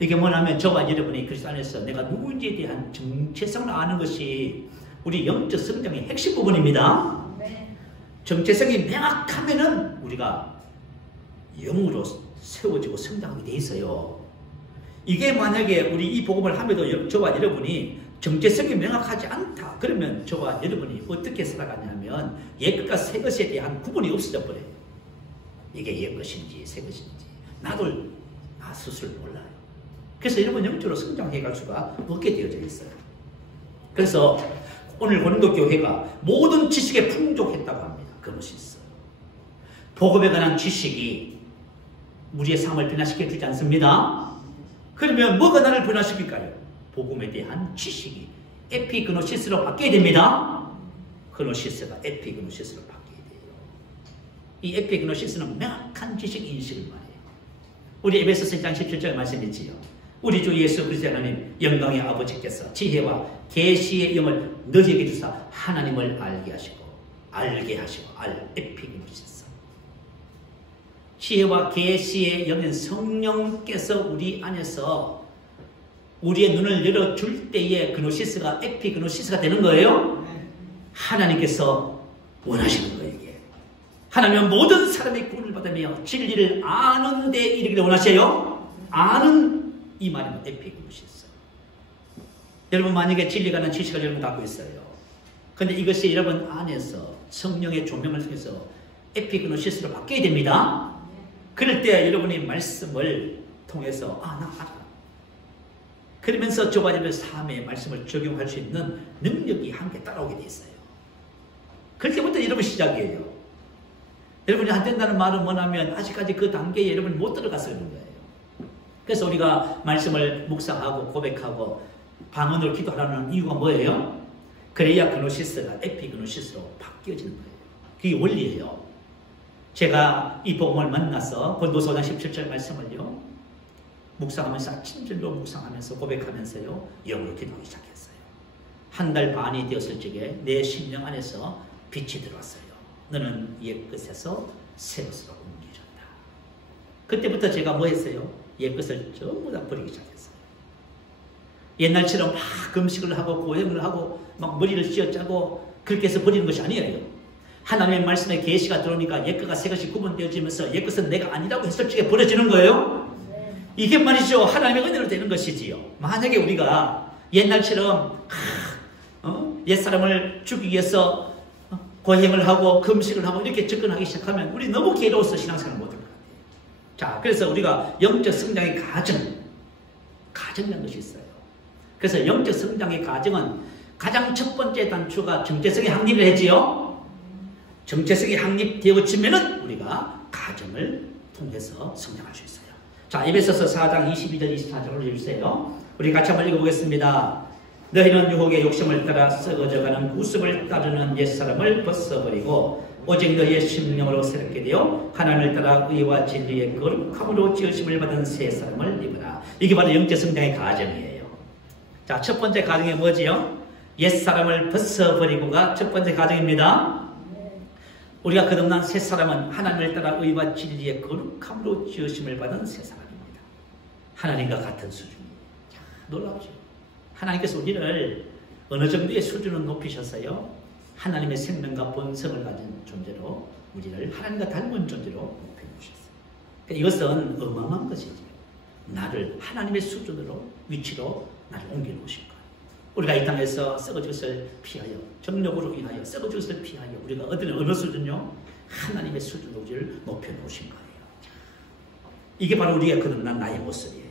이게 뭐냐면 저와 여러분이 그리스도 안에서 내가 누구인지에 대한 정체성을 아는 것이 우리 영적 성장의 핵심 부분입니다. 네. 정체성이 명확하면은 우리가 영으로 세워지고 성장하게 돼 있어요. 이게 만약에 우리 이 복음을 함에도 저와 여러분이 정체성이 명확하지 않다. 그러면 저와 여러분이 어떻게 살아가냐면 옛것과 새것에 대한 구분이 없어져 버려요. 이게 옛것인지 새것인지 나 스스로 몰라요. 그래서 여러분 영적으로 성장해 갈 수가 없게 되어져 있어요. 그래서 오늘 고린도 교회가 모든 지식에 풍족했다고 합니다. 그노시스. 복음에 관한 지식이 우리의 삶을 변화시켜 주지 않습니다. 그러면 뭐가 나를 변화시킬까요? 복음에 대한 지식이 에피그노시스로 바뀌어야 됩니다. 그노시스가 에피그노시스로 바뀌어야 돼요. 이 에피그노시스는 명확한 지식 인식을 말해요. 우리 에베소서 1장 17절 말씀이지요. 우리 주 예수 그리스도 하나님 영광의 아버지께서 지혜와 계시의 영을 너희에게 주사 하나님을 알게 하시고 에피그노시스. 지혜와 계시의 영인 성령께서 우리 안에서 우리의 눈을 열어줄 때에 그노시스가 에피그노시스가 되는 거예요. 하나님께서 원하시는 거예요. 이게. 하나님은 모든 사람이 구원을 받으며 진리를 아는 데 이르기를 원하세요. 아는 이 말은 에피그노시스. 여러분 만약에 진리가 난 지식을 여러분 갖고 있어요. 근데 이것이 여러분 안에서 성령의 조명을 통해서 에피그노시스로 바뀌어야 됩니다. 그럴 때 여러분이 말씀을 통해서 나 알아. 그러면서 저와의 삶의 말씀을 적용할 수 있는 능력이 함께 따라오게 돼 있어요. 그럴 때부터 여러분 시작이에요. 여러분이 안 된다는 말은 뭐냐면 아직까지 그 단계에 여러분이 못 들어가서 그런 거예요. 그래서 우리가 말씀을 묵상하고 고백하고 방언으로 기도하라는 이유가 뭐예요? 그래야 그노시스가 에피그노시스로 바뀌어지는 거예요. 그게 원리예요. 제가 이 복음을 만나서 고린도서 5장 17절 말씀을요 묵상하면서 친절로 묵상하면서 고백하면서요 영으로 기도하기 시작했어요. 한 달 반이 되었을 적에 내 심령 안에서 빛이 들어왔어요. 너는 옛것에서 새것으로 옮겨졌다. 그때부터 제가 뭐 했어요? 옛것을 전부 다 버리기 시작했어요. 옛날처럼 막 금식을 하고 고행을 하고 막 머리를 쥐어짜고 그렇게 해서 버리는 것이 아니에요. 하나님의 말씀에 계시가 들어오니까 옛것과 새것이 구분되어지면서 옛것은 내가 아니라고 했을 적에 버려지는 거예요. 이게 말이죠. 하나님의 은혜로 되는 것이지요. 만약에 우리가 옛날처럼 옛사람을 죽이기 위해서 고행을 하고 금식을 하고 이렇게 접근하기 시작하면 우리 너무 괴로워서 신앙생활을 못할 것 같아요. 자, 그래서 우리가 영적 성장의 가정이라는 것이 있어요. 그래서 영적 성장의 가정은 가장 첫 번째 단추가 정체성이 확립을 해지요. 정체성이 확립되어지면은 우리가 가정을 통해서 성장할 수 있어요. 자, 에베소서 4장 22절 24절을 읽으세요. 우리 같이 한번 읽어보겠습니다. 너희는 유혹의 욕심을 따라 썩어져가는 구습을 따르는 옛사람을 벗어버리고 오직 너희의 심령으로 새롭게 되어 하나님을 따라 의와 진리의 거룩함으로 지으심을 받은 새 사람을 입으라. 이게 바로 영적 성장의 과정이에요. 자, 첫 번째 과정이 뭐지요? 옛사람을 벗어버리고가 첫 번째 과정입니다. 우리가 거듭난 새 사람은 하나님을 따라 의와 진리의 거룩함으로 지으심을 받은 새 사람입니다. 하나님과 같은 수준이에요. 자, 놀랍죠? 하나님께서 우리를 어느 정도의 수준을 높이셔서요. 하나님의 생명과 본성을 가진 존재로 우리를 하나님과 닮은 존재로 높여주셨어요. 그러니까 이것은 어마어마한 것이죠. 나를 하나님의 수준으로 위치로 나를 옮겨놓으신 거예요. 우리가 이 땅에서 썩어질 것을 피하여 정력으로 인하여 썩어질 것을 피하여 우리가 어느 수준요? 하나님의 수준으로 우리를 높여놓으신 거예요. 이게 바로 우리가 거듭난 나의 모습이에요.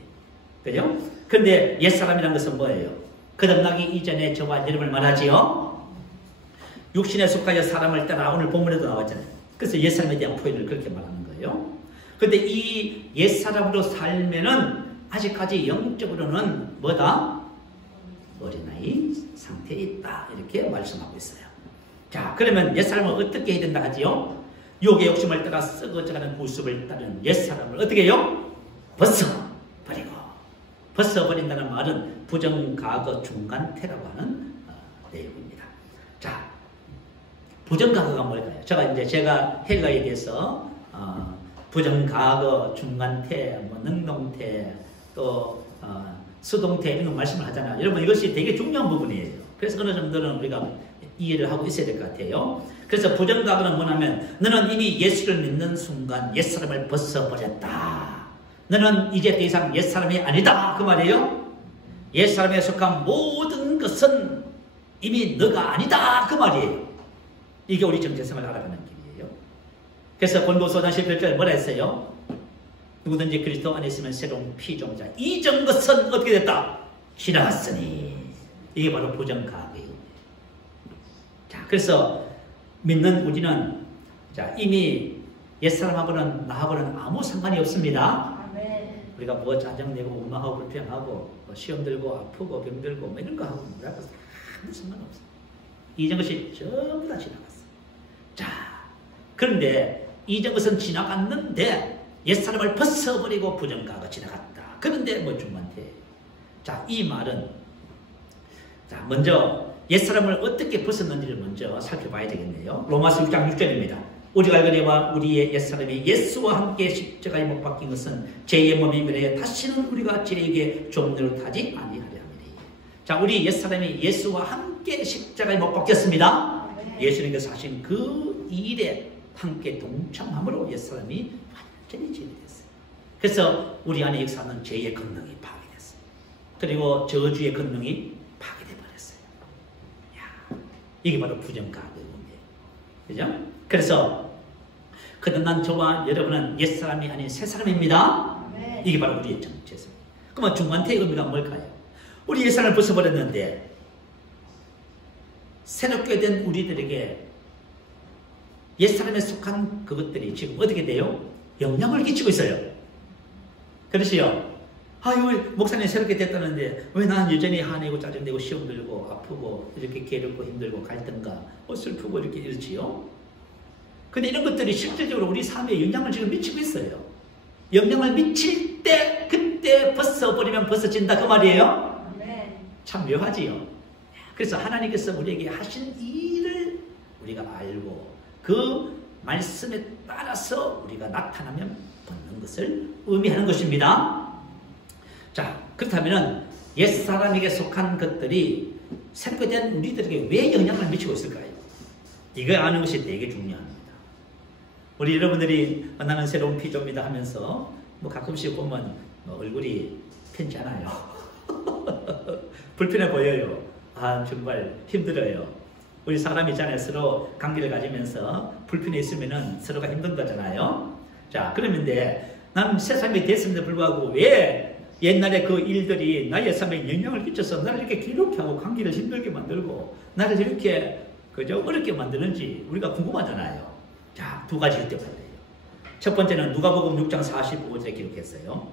그죠? 그런데 옛사람이라는 것은 뭐예요? 거듭나기 이전에 저와 여러분을 말하지요. 육신에 속하여 사람을 따라 오늘 본문에도 나왔잖아요. 그래서 옛사람에 대한 표현을 그렇게 말하는 거예요. 그런데 이 옛사람으로 살면은 아직까지 영적으로는 뭐다? 어린아이 상태에 있다. 이렇게 말씀하고 있어요. 자, 그러면 옛사람을 어떻게 해야 된다 하지요? 육의 욕심을 따라 썩어져가는 구습을 따르는 옛사람을 어떻게 해요? 벗어버리고. 벗어버린다는 말은 부정과거 중간태라고 하는 내용입니다. 자, 부정과거가 뭘까요? 제가 헬라에 대해서 부정과거, 중간태, 능동태, 또 수동태 이런 거 말씀을 하잖아요. 여러분 이것이 되게 중요한 부분이에요. 그래서 어느 정도는 우리가 이해를 하고 있어야 될 것 같아요. 그래서 부정과거는 뭐냐면 너는 이미 예수를 믿는 순간 옛사람을 벗어버렸다. 너는 이제 더 이상 옛사람이 아니다. 그 말이에요. 옛사람에 속한 모든 것은 이미 너가 아니다. 그 말이에요. 이게 우리 정체성을 알아가는 길이에요. 그래서 고린도서 5장 11절 뭐라 했어요? 누구든지 그리스도 안에 있으면 새로운 피조물이다. 이전 것은 어떻게 됐다? 지나갔으니. 이게 바로 부정과거예요. 그래서 믿는 우리는 자, 이미 옛사람하고는 나하고는 아무 상관이 없습니다. 우리가 뭐 짜증내고 원망하고 불평하고 뭐 시험 들고 아프고 병들고 뭐 이런 거 하고 뭐라고 아무 상관없어. 이전 것이 전부 다 지나갔어. 자, 그런데 이전 것은 지나갔는데 옛사람을 벗어버리고 부정가가 지나갔다. 그런데 뭐 중간태. 자, 이 말은 자, 먼저 옛사람을 어떻게 벗었는지를 먼저 살펴봐야 되겠네요. 로마서 6장 6절입니다. 우리가 알거니와 우리의 옛사람이 예수와 함께 십자가에 못 박힌 것은 죄의 몸이 멸해 다시는 우리가 죄에게 종노릇하지 아니하려 함이니. 자, 우리 옛사람이 예수와 함께 십자가에 못 박혔습니다. 예수님께서 하신 그 일에 함께 동참함으로 옛사람이 완전히 제거됐어요. 그래서 우리 안에 역사하는 죄의 권능이 파괴됐어요. 그리고 저주의 권능이 파괴돼 버렸어요. 야, 이게 바로 부정가의 문제예요. 그죠? 그래서 그러나 저와 여러분은 옛사람이 아닌 새사람입니다. 이게 바로 우리의 정체성. 그러면 중간태의 의미가 뭘까요? 우리 옛사람을 벗어버렸는데 새롭게 된 우리들에게 옛사람에 속한 그것들이 지금 어떻게 돼요? 영향을 끼치고 있어요. 그렇지요? 아유, 목사님 새롭게 됐다는데 왜 나는 여전히 화내고 짜증내고 시험 들고 아프고 이렇게 괴롭고 힘들고 갈등과 슬프고 이렇게 이렇지요? 근데 이런 것들이 실질적으로 우리 삶에 영향을 지금 미치고 있어요. 영향을 미칠 때 그때 벗어버리면 벗어진다 그 말이에요? 네. 참 묘하지요. 그래서 하나님께서 우리에게 하신 일을 우리가 알고 그 말씀에 따라서 우리가 나타나면 벗는 것을 의미하는 것입니다. 자, 그렇다면 옛사람에게 속한 것들이 새롭게 된 우리들에게 왜 영향을 미치고 있을까요? 이걸 아는 것이 되게 중요합니다. 우리 여러분들이 나는 새로운 피조입니다 하면서 뭐 가끔씩 보면 얼굴이 편찮아요. 불편해 보여요. 아, 정말 힘들어요. 우리 사람이잖아요. 서로 관계를 가지면서 불편해 있으면 서로가 힘든 거잖아요. 자, 그러는데 나는 새 사람이 됐음에도 불구하고 왜 옛날에 그 일들이 나의 삶에 영향을 끼쳐서 나를 이렇게 괴롭게 하고 관계를 힘들게 만들고 나를 이렇게 그죠? 어렵게 만드는지 우리가 궁금하잖아요. 자, 두 가지 yhte봐야 돼요. 첫 번째는 누가복음 6장 45절에 기록했어요.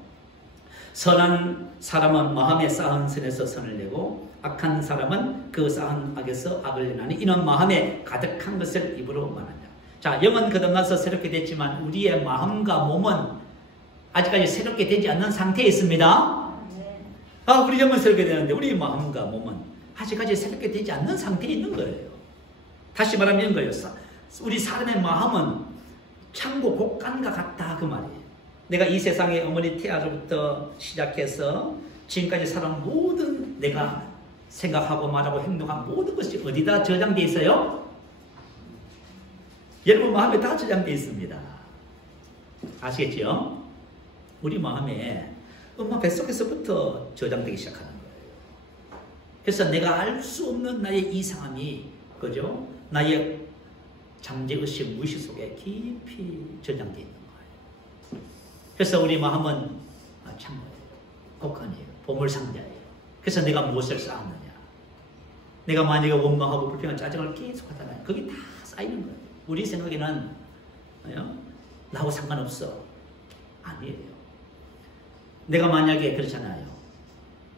선한 사람은 마음에 쌓은 선에서 선을 내고 악한 사람은 그 쌓은 악에서 악을 내나니 이는 마음에 가득한 것을 입으로 말한다. 자, 영은 거듭나서 새롭게 됐지만 우리의 마음과 몸은 아직까지 새롭게 되지 않는 상태에 있습니다. 아, 우리 영은 새롭게 되는데 우리 마음과 몸은 아직까지 새롭게 되지 않는 상태에 있는 거예요. 다시 말하면 이런 거예요. 우리 사람의 마음은 창고 곡간과 같다 그 말이에요. 내가 이 세상에 어머니 태아로부터 시작해서 지금까지 살아온 모든 내가 생각하고 말하고 행동한 모든 것이 어디다 저장되어 있어요? 여러분 마음에 다 저장되어 있습니다. 아시겠죠? 우리 마음에 엄마 뱃속에서부터 저장되기 시작하는 거예요. 그래서 내가 알 수 없는 나의 이상함이 그죠? 나의 잠재의식 무의식 속에 깊이 저장되어 있는 거예요. 그래서 우리 마음은 창고예요. 곡간이에요. 보물상자예요. 그래서 내가 무엇을 쌓았느냐. 내가 만약에 원망하고 불평한 짜증을 계속 하잖아요. 거기 다 쌓이는 거예요. 우리 생각에는 나하고 상관없어. 아니에요. 내가 만약에 그렇잖아요.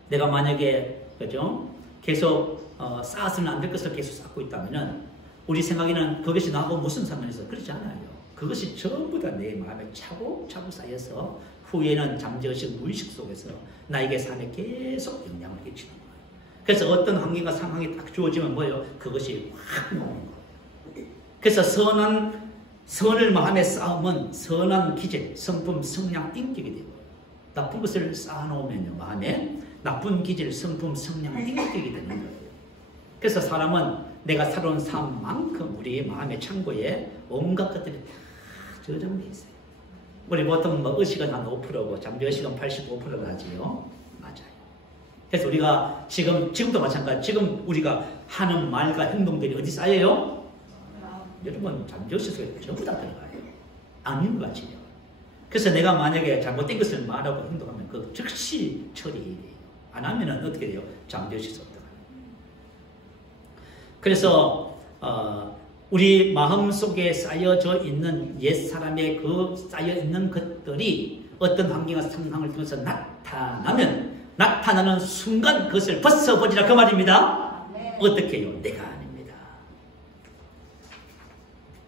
내가 만약에 그죠? 계속 쌓아서는 안 될 것을 계속 쌓고 있다면은 우리 생각에는 그것이 나하고 무슨 상관이 있어? 그렇지 않아요. 그것이 전부 다 내 마음에 차곡차곡 쌓여서 후에는 잠재의식 무의식 속에서 나에게 삶에 계속 영향을 끼치는 거예요. 그래서 어떤 환경과 상황이 딱 주어지면 뭐예요? 그것이 확 나오는 거예요. 그래서 선을 마음에 쌓으면 선한 기질, 성품, 성량, 인격이 되고 나쁜 것을 쌓아놓으면요 마음에 나쁜 기질, 성품, 성량, 인격이 되는 거예요. 그래서 사람은 내가 살아온 삶만큼 우리의 마음의 창고에 온갖 것들이 다 저장되어 있어요. 우리 보통 뭐 의식은 한 5%고 잠재의식은 85%를 하지요. 맞아요. 그래서 우리가 지금도 마찬가지. 지금 우리가 하는 말과 행동들이 어디 쌓여요? 여러분 잠재의식 속에 전부 다 들어가요. 아닌 것 같지요. 그래서 내가 만약에 잘못된 것을 말하고 행동하면 그 즉시 처리해야 돼요. 안 하면은 어떻게 돼요? 잠재의식 속에 들어가요. 그래서 우리 마음속에 쌓여져 있는 옛사람의 그 쌓여있는 것들이 어떤 환경과 상황을 통해서 나타나는 순간 그것을 벗어버리라 그 말입니다. 네. 어떻게 해요? 내가 아닙니다.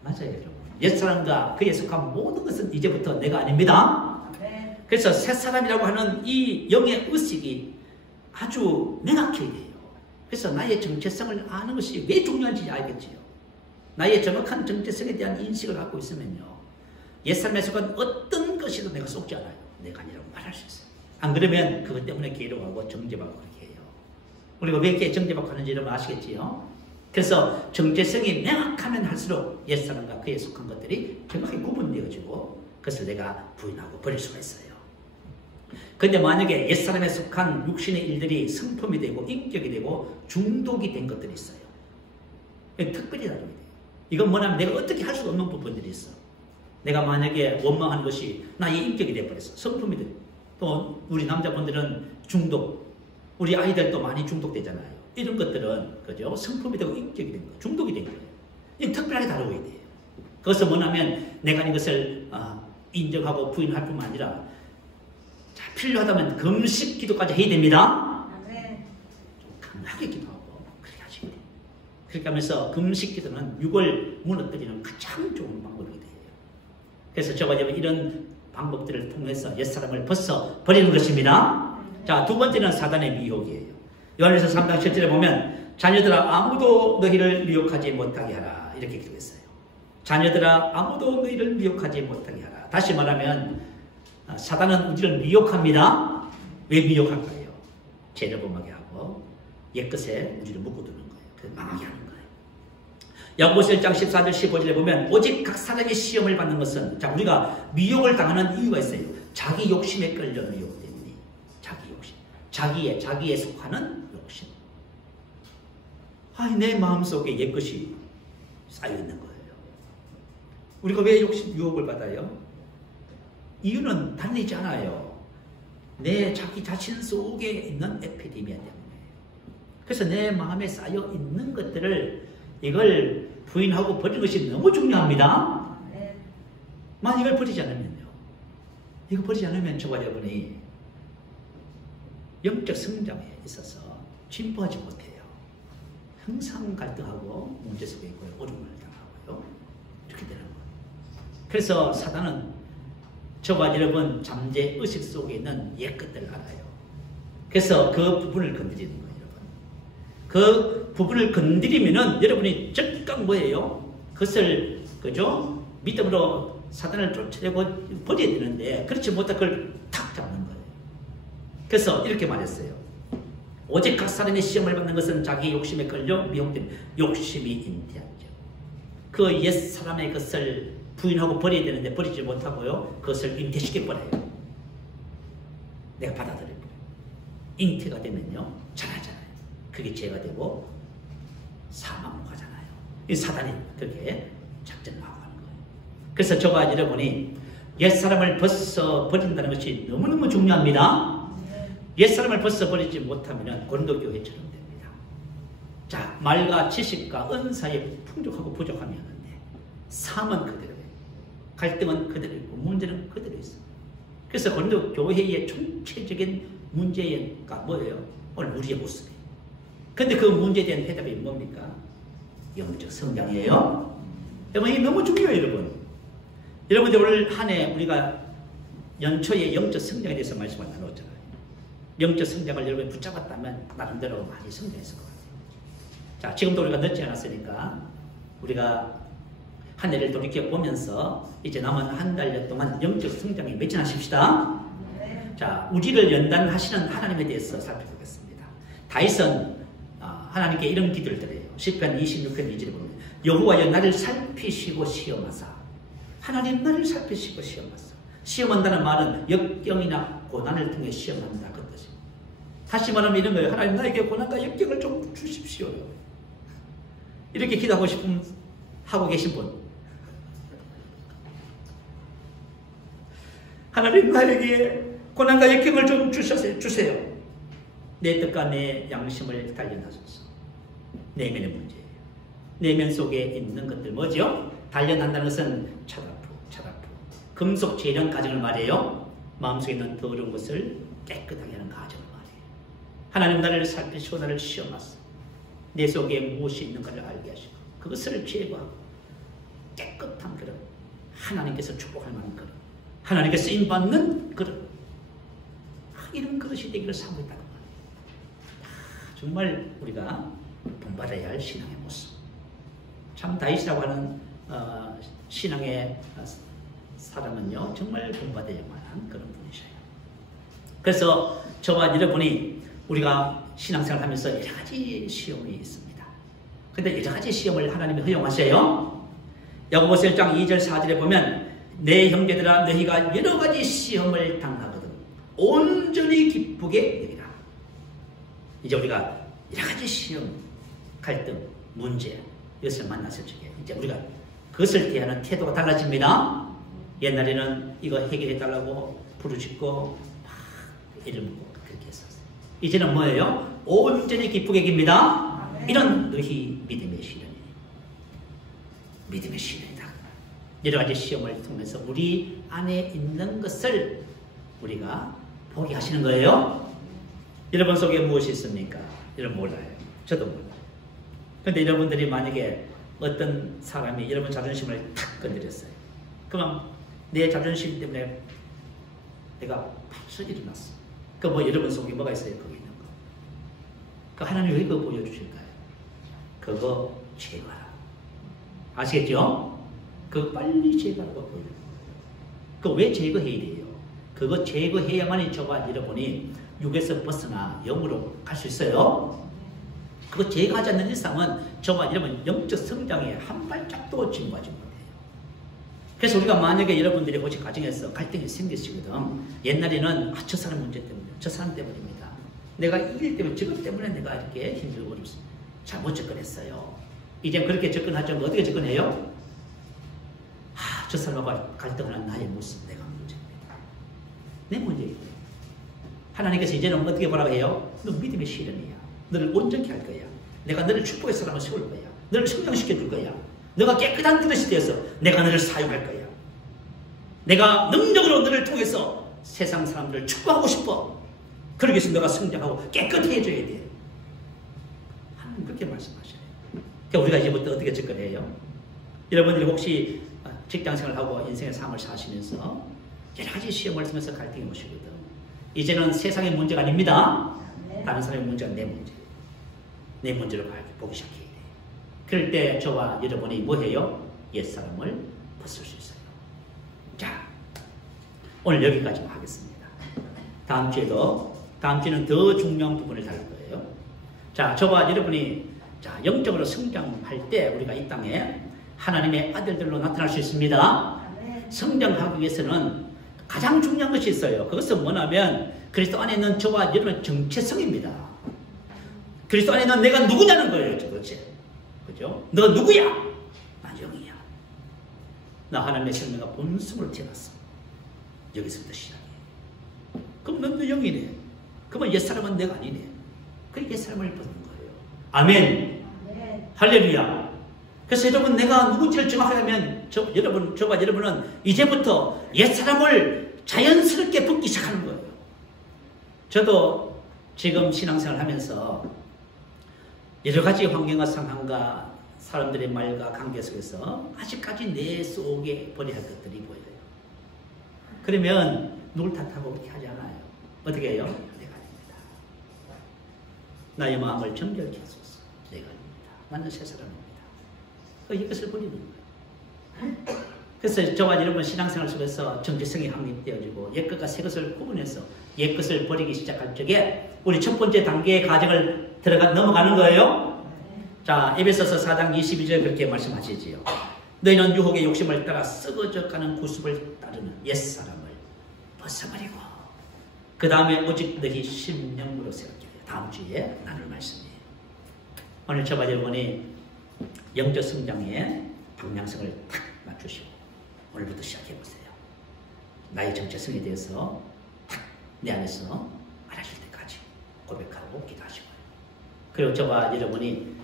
맞아요, 여러분. 옛사람과 그에 속한 모든 것은 이제부터 내가 아닙니다. 네. 그래서 새사람이라고 하는 이 영의 의식이 아주 명확해야 돼요. 그래서 나의 정체성을 아는 것이 왜 중요한지 알겠지요. 나의 정확한 정체성에 대한 인식을 갖고 있으면요, 옛사람에 속한 어떤 것이도 내가 속지 않아요. 내가 아니라고 말할 수 있어요. 안 그러면 그것 때문에 괴로워하고 정죄받고 그렇게 해요. 우리가 왜 이렇게 정죄받고 하는지 여러분 아시겠지요? 그래서 정체성이 명확하면 할수록 옛사람과 그에 속한 것들이 정확히 구분되어지고 그것을 내가 부인하고 버릴 수가 있어요. 그런데 만약에 옛사람에 속한 육신의 일들이 성품이 되고 인격이 되고 중독이 된 것들이 있어요. 특별히 다릅니다. 이건 뭐냐면 내가 어떻게 할 수 없는 부분들이 있어. 내가 만약에 원망하는 것이 나의 인격이 되어버렸어. 성품이 돼. 또 우리 남자분들은 중독, 우리 아이들도 많이 중독되잖아요. 이런 것들은 그죠? 성품이 되고 인격이 된 거예요. 중독이 된 거예요. 이건 특별하게 다루어야 돼요. 그것은 뭐냐면 내가 이것을 인정하고 부인할 뿐만 아니라 필요하다면 금식 기도까지 해야 됩니다. 좀 강하게 기도하고 그렇게 하시면 돼요. 그렇게 하면서 금식 기도는 육을 무너뜨리는 가장 좋은 방법이 돼요. 그래서 저와 여러분 이런 방법들을 통해서 옛사람을 벗어 버리는 것입니다. 자, 두 번째는 사단의 미혹이에요. 요한일서 3장 7절에 보면 자녀들아 아무도 너희를 미혹하지 못하게 하라 이렇게 기도했어요. 자녀들아 아무도 너희를 미혹하지 못하게 하라. 다시 말하면 사단은 우리를 미혹합니다. 왜 미혹할까요? 죄를 범하게 하고 옛것에 우리를 묶어두는 거예요. 그래서 망하게 하는 거예요. 야고보서 1장 14절 15절에 보면 오직 각 사람이 시험을 받는 것은, 자, 우리가 미혹을 당하는 이유가 있어요. 자기 욕심에 끌려 미혹되니. 자기 욕심, 자기에 속하는 욕심. 내 마음속에 옛것이 쌓여있는 거예요. 우리가 왜 유혹을 받아요? 이유는 달리지 않아요. 내 자기 자신 속에 있는 에피데미아 때문에. 그래서 내 마음에 쌓여 있는 것들을 이걸 부인하고 버리는 것이 너무 중요합니다. 만 이걸 버리지 않으면요. 이거 버리지 않으면 저와 여러분이 영적 성장에 있어서 진보하지 못해요. 항상 갈등하고 문제 속에 있고요. 어려움을 당하고요. 이렇게 되는 거예요. 그래서 사단은 저와 여러분 잠재 의식 속에 있는 옛 것들을 알아요. 그래서 그 부분을 건드리는 거예요, 여러분. 그 부분을 건드리면은 여러분이 즉각 뭐예요? 그것을 그죠? 믿음으로 사단을 쫓아내고 버려야 되는데 그렇지 못하고 그걸 탁 잡는 거예요. 그래서 이렇게 말했어요. 오직 각 사람의 시험을 받는 것은 자기 욕심에 끌려 미혹된 욕심이 잉태하죠. 그 옛 사람의 것을 부인하고 버려야 되는데 버리지 못하고요. 그것을 잉태시켜버려요. 내가 받아들여버려요. 잉태가 되면요. 잘하잖아요. 그게 죄가 되고 사망으로 가잖아요. 이 사단이 그렇게 작전을 하고 하는 거예요. 그래서 저와 여러분이 옛사람을 벗어버린다는 것이 너무너무 중요합니다. 옛사람을 벗어버리지 못하면 고린도교회처럼 됩니다. 자, 말과 지식과 은사에 풍족하고 부족함이 있는데 삶은 그대로예요. 갈등은 그대로 있고 문제는 그대로 있어요. 그래서 고린도교회의 총체적인 문제가 뭐예요? 오늘 우리의 모습이에요. 그런데 그 문제에 대한 해답이 뭡니까? 영적 성장이에요. 여러분, 이게 너무 중요해요, 여러분. 여러분들 오늘 한 해 우리가 연초에 영적 성장에 대해서 말씀을 나눴잖아요. 영적 성장을 여러분이 붙잡았다면 나름대로 많이 성장했을 것 같아요. 자, 지금도 우리가 늦지 않았으니까 우리가 한 해를 돌이켜보면서 이제 남은 한 달여 동안 영적 성장에 매진하십시다. 자, 우리를 연단하시는 하나님에 대해서 살펴보겠습니다. 다윗은 하나님께 이런 기도를 드려요. 시편 26편 2절에 보면 여호와여 나를 살피시고 시험하사. 하나님 나를 살피시고 시험하사. 시험한다는 말은 역경이나 고난을 통해 시험한다 그 뜻입니다. 다시 말하면 이런 거예요. 하나님 나에게 고난과 역경을 좀 주십시오. 이렇게 기도하고 싶으면 하고 계신 분. 하나님 나에게 고난과 역경을 좀 주세요. 내 뜻과 내 양심을 단련하소서. 내면의 문제예요. 내면 속에 있는 것들 뭐죠? 단련한다는 것은 차다프. 금속 재련 과정을 말해요. 마음속에 있는 더러운 것을 깨끗하게 하는 과정을 말해요. 하나님 나를 살피시고 나를 시험하사 내 속에 무엇이 있는가를 알게 하시고 그것을 제거하고 깨끗한 그릇, 하나님께서 축복할 만한 그릇, 하나님께 쓰임받는 그릇, 이런 그릇이 되기를 사모했다고 말해요. 정말 우리가 본받아야 할 신앙의 모습. 참 다윗이라고 하는 신앙의 사람은요 정말 본받아야 만한 그런 분이셔요. 그래서 저와 여러분이 우리가 신앙생활 하면서 여러 가지 시험이 있습니다. 근데 여러 가지 시험을 하나님이 허용하셔요. 야고보서 1장 2절 4절에 보면 내 형제들아 너희가 여러 가지 시험을 당하거든 온전히 기쁘게 여기라. 이제 우리가 여러 가지 시험, 갈등, 문제 이것을 만났을 적에 이제 우리가 그것을 대하는 태도가 달라집니다. 옛날에는 이거 해결해 달라고 부르짖고 막 이름 묻고 그렇게 했었어요. 이제는 뭐예요? 온전히 기쁘게 깁니다. 이런 너희 믿음의 시련이에요. 믿음의 시련이다. 여러 가지 시험을 통해서 우리 안에 있는 것을 우리가 보게 하시는 거예요. 여러분 속에 무엇이 있습니까? 여러분 몰라요. 저도 몰라요. 그런데 여러분들이 만약에 어떤 사람이 여러분 자존심을 탁 건드렸어요. 그럼 내 자존심 때문에 내가 박수 일어났어. 그 뭐 여러분 속에 뭐가 있어요? 거기 있는 거. 그 하나님 왜 그거 보여주실까요? 그거 제거하라. 아시겠죠? 그거 빨리 제거하라고 보여요. 그거 왜 제거해야 돼요? 그거 제거해야만이 저와 여러분이 육에서 벗어나 영으로 갈 수 있어요. 그거 제거하지 않는 이상은 저와 여러분 영적 성장에 한 발짝도 진보하지 못해요. 그래서 우리가 만약에 여러분들이 혹시 가정에서 갈등이 생기시거든. 옛날에는 저 사람 문제 때문에 저 사람 때문입니다. 내가 이 일 때문에 저것 때문에 내가 이렇게 힘들고 어렵습니다. 잘못 접근했어요. 이제 그렇게 접근하죠. 어떻게 접근해요? 저 사람과 갈등을 한 나의 모습, 내가 문제입니다. 내 문제입니다. 하나님께서 이제는 어떻게 보라고 해요? 너 믿음의 시련이야. 너를 온전히 할 거야. 내가 너를 축복의 사람을 세울 거야. 너를 성장시켜 줄 거야. 너가 깨끗한 그릇이 되어서 내가 너를 사용할 거야. 내가 능력으로 너를 통해서 세상 사람들을 축복하고 싶어. 그러기 위해서 너가 성장하고 깨끗해져야 돼. 하나님 그렇게 말씀하셔요. 그러니까 우리가 이제부터 어떻게 접근해요? 여러분들이 혹시 직장생활하고 인생의 삶을 사시면서 여러 가지 시험을 통해서 갈등이 오시거든. 이제는 세상의 문제가 아닙니다. 다른 사람의 문제가 내 문제예요. 내 문제를 보기 시작해야 돼. 그럴 때 저와 여러분이 뭐해요? 옛사람을 벗을 수 있어요. 자, 오늘 여기까지만 하겠습니다. 다음 주에는 더 중요한 부분을 다룰 거예요. 자, 저와 여러분이 영적으로 성장할 때 우리가 이 땅에 하나님의 아들들로 나타날 수 있습니다. 성장하기 위해서는 가장 중요한 것이 있어요. 그것은 뭐냐면 그리스도 안에 있는 저와 여러분의 정체성입니다. 그리스도 안에 있는 내가 누구냐는 거예요. 도대체. 그죠? 너 누구야? 나 영이야. 나 하나님의 생명과 본성으로 태어났어. 여기서부터 시작이에요. 그럼 넌 영이네. 그러면 옛사람은 내가 아니네. 그 옛사람을 벗는 거예요. 아멘. 할렐루야. 그래서 여러분 내가 누군지를 정확하게 하면 저와 여러분은 이제부터 옛사람을 자연스럽게 벗기 시작하는 거예요. 저도 지금 신앙생활 하면서 여러 가지 환경과 상황과 사람들의 말과 관계 속에서 아직까지 내 속에 버려야 할 것들이 보여요. 그러면 누굴 탓하고 그렇게 하지 않아요. 어떻게 해요? 내가 아닙니다. 나의 마음을 정결케 하소서. 내가 아닙니다. 나는 새 사람입니다. 이것을 버리는 거예요. 그래서 저와 여러분 신앙생활 속에서 정체성이 확립되어지고 옛것과 새것을 구분해서 옛것을 버리기 시작할 적에 우리 첫 번째 단계의 과정을 넘어가는 거예요. 자, 에베소서 4장 22절 그렇게 말씀하시지요. 너희는 유혹의 욕심을 따라 썩어져가는 구습을 따르는 옛사람을 벗어버리고 그 다음에 오직 너희 심령으로 새롭게 해요. 다음 주에 나눌 말씀이에요. 오늘 저와 여러분이 영적 성장의 방향성을 탁 맞추시고 오늘부터 시작해보세요. 나의 정체성에 대해서 탁 내 안에서 알아질 때까지 고백하고 기도하시고요. 그리고 저와 여러분이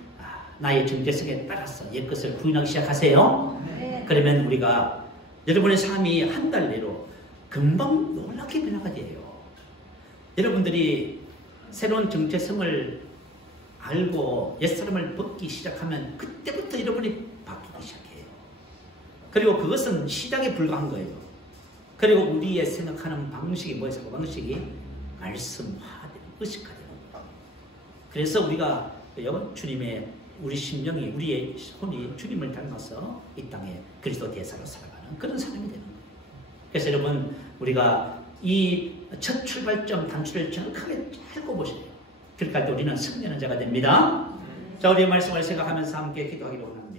나의 정체성에 따라서 옛것을 부인하기 시작하세요. 그러면 우리가 여러분의 삶이 한 달 내로 금방 놀랍게 변화가 돼요. 여러분들이 새로운 정체성을 알고 옛사람을 벗기 시작하면 그때부터 여러분이 바뀌기 시작해요. 그리고 그것은 시작에 불과한 거예요. 그리고 우리의 생각하는 방식이 뭐예요? 사고방식이 말씀화되는, 의식화되는 거예요. 그래서 우리가 주님의 우리 심령이, 우리의 혼이 주님을 닮아서 이 땅에 그리스도 대사로 살아가는 그런 사람이 되는 거예요. 그래서 여러분, 우리가 이 첫 출발점 단추를 정확하게 잘 꼽으셔야 돼요. 그렇게 할 때 우리는 승리하는 자가 됩니다. 자, 우리의 말씀을 생각하면서 함께 기도하기로 합니다.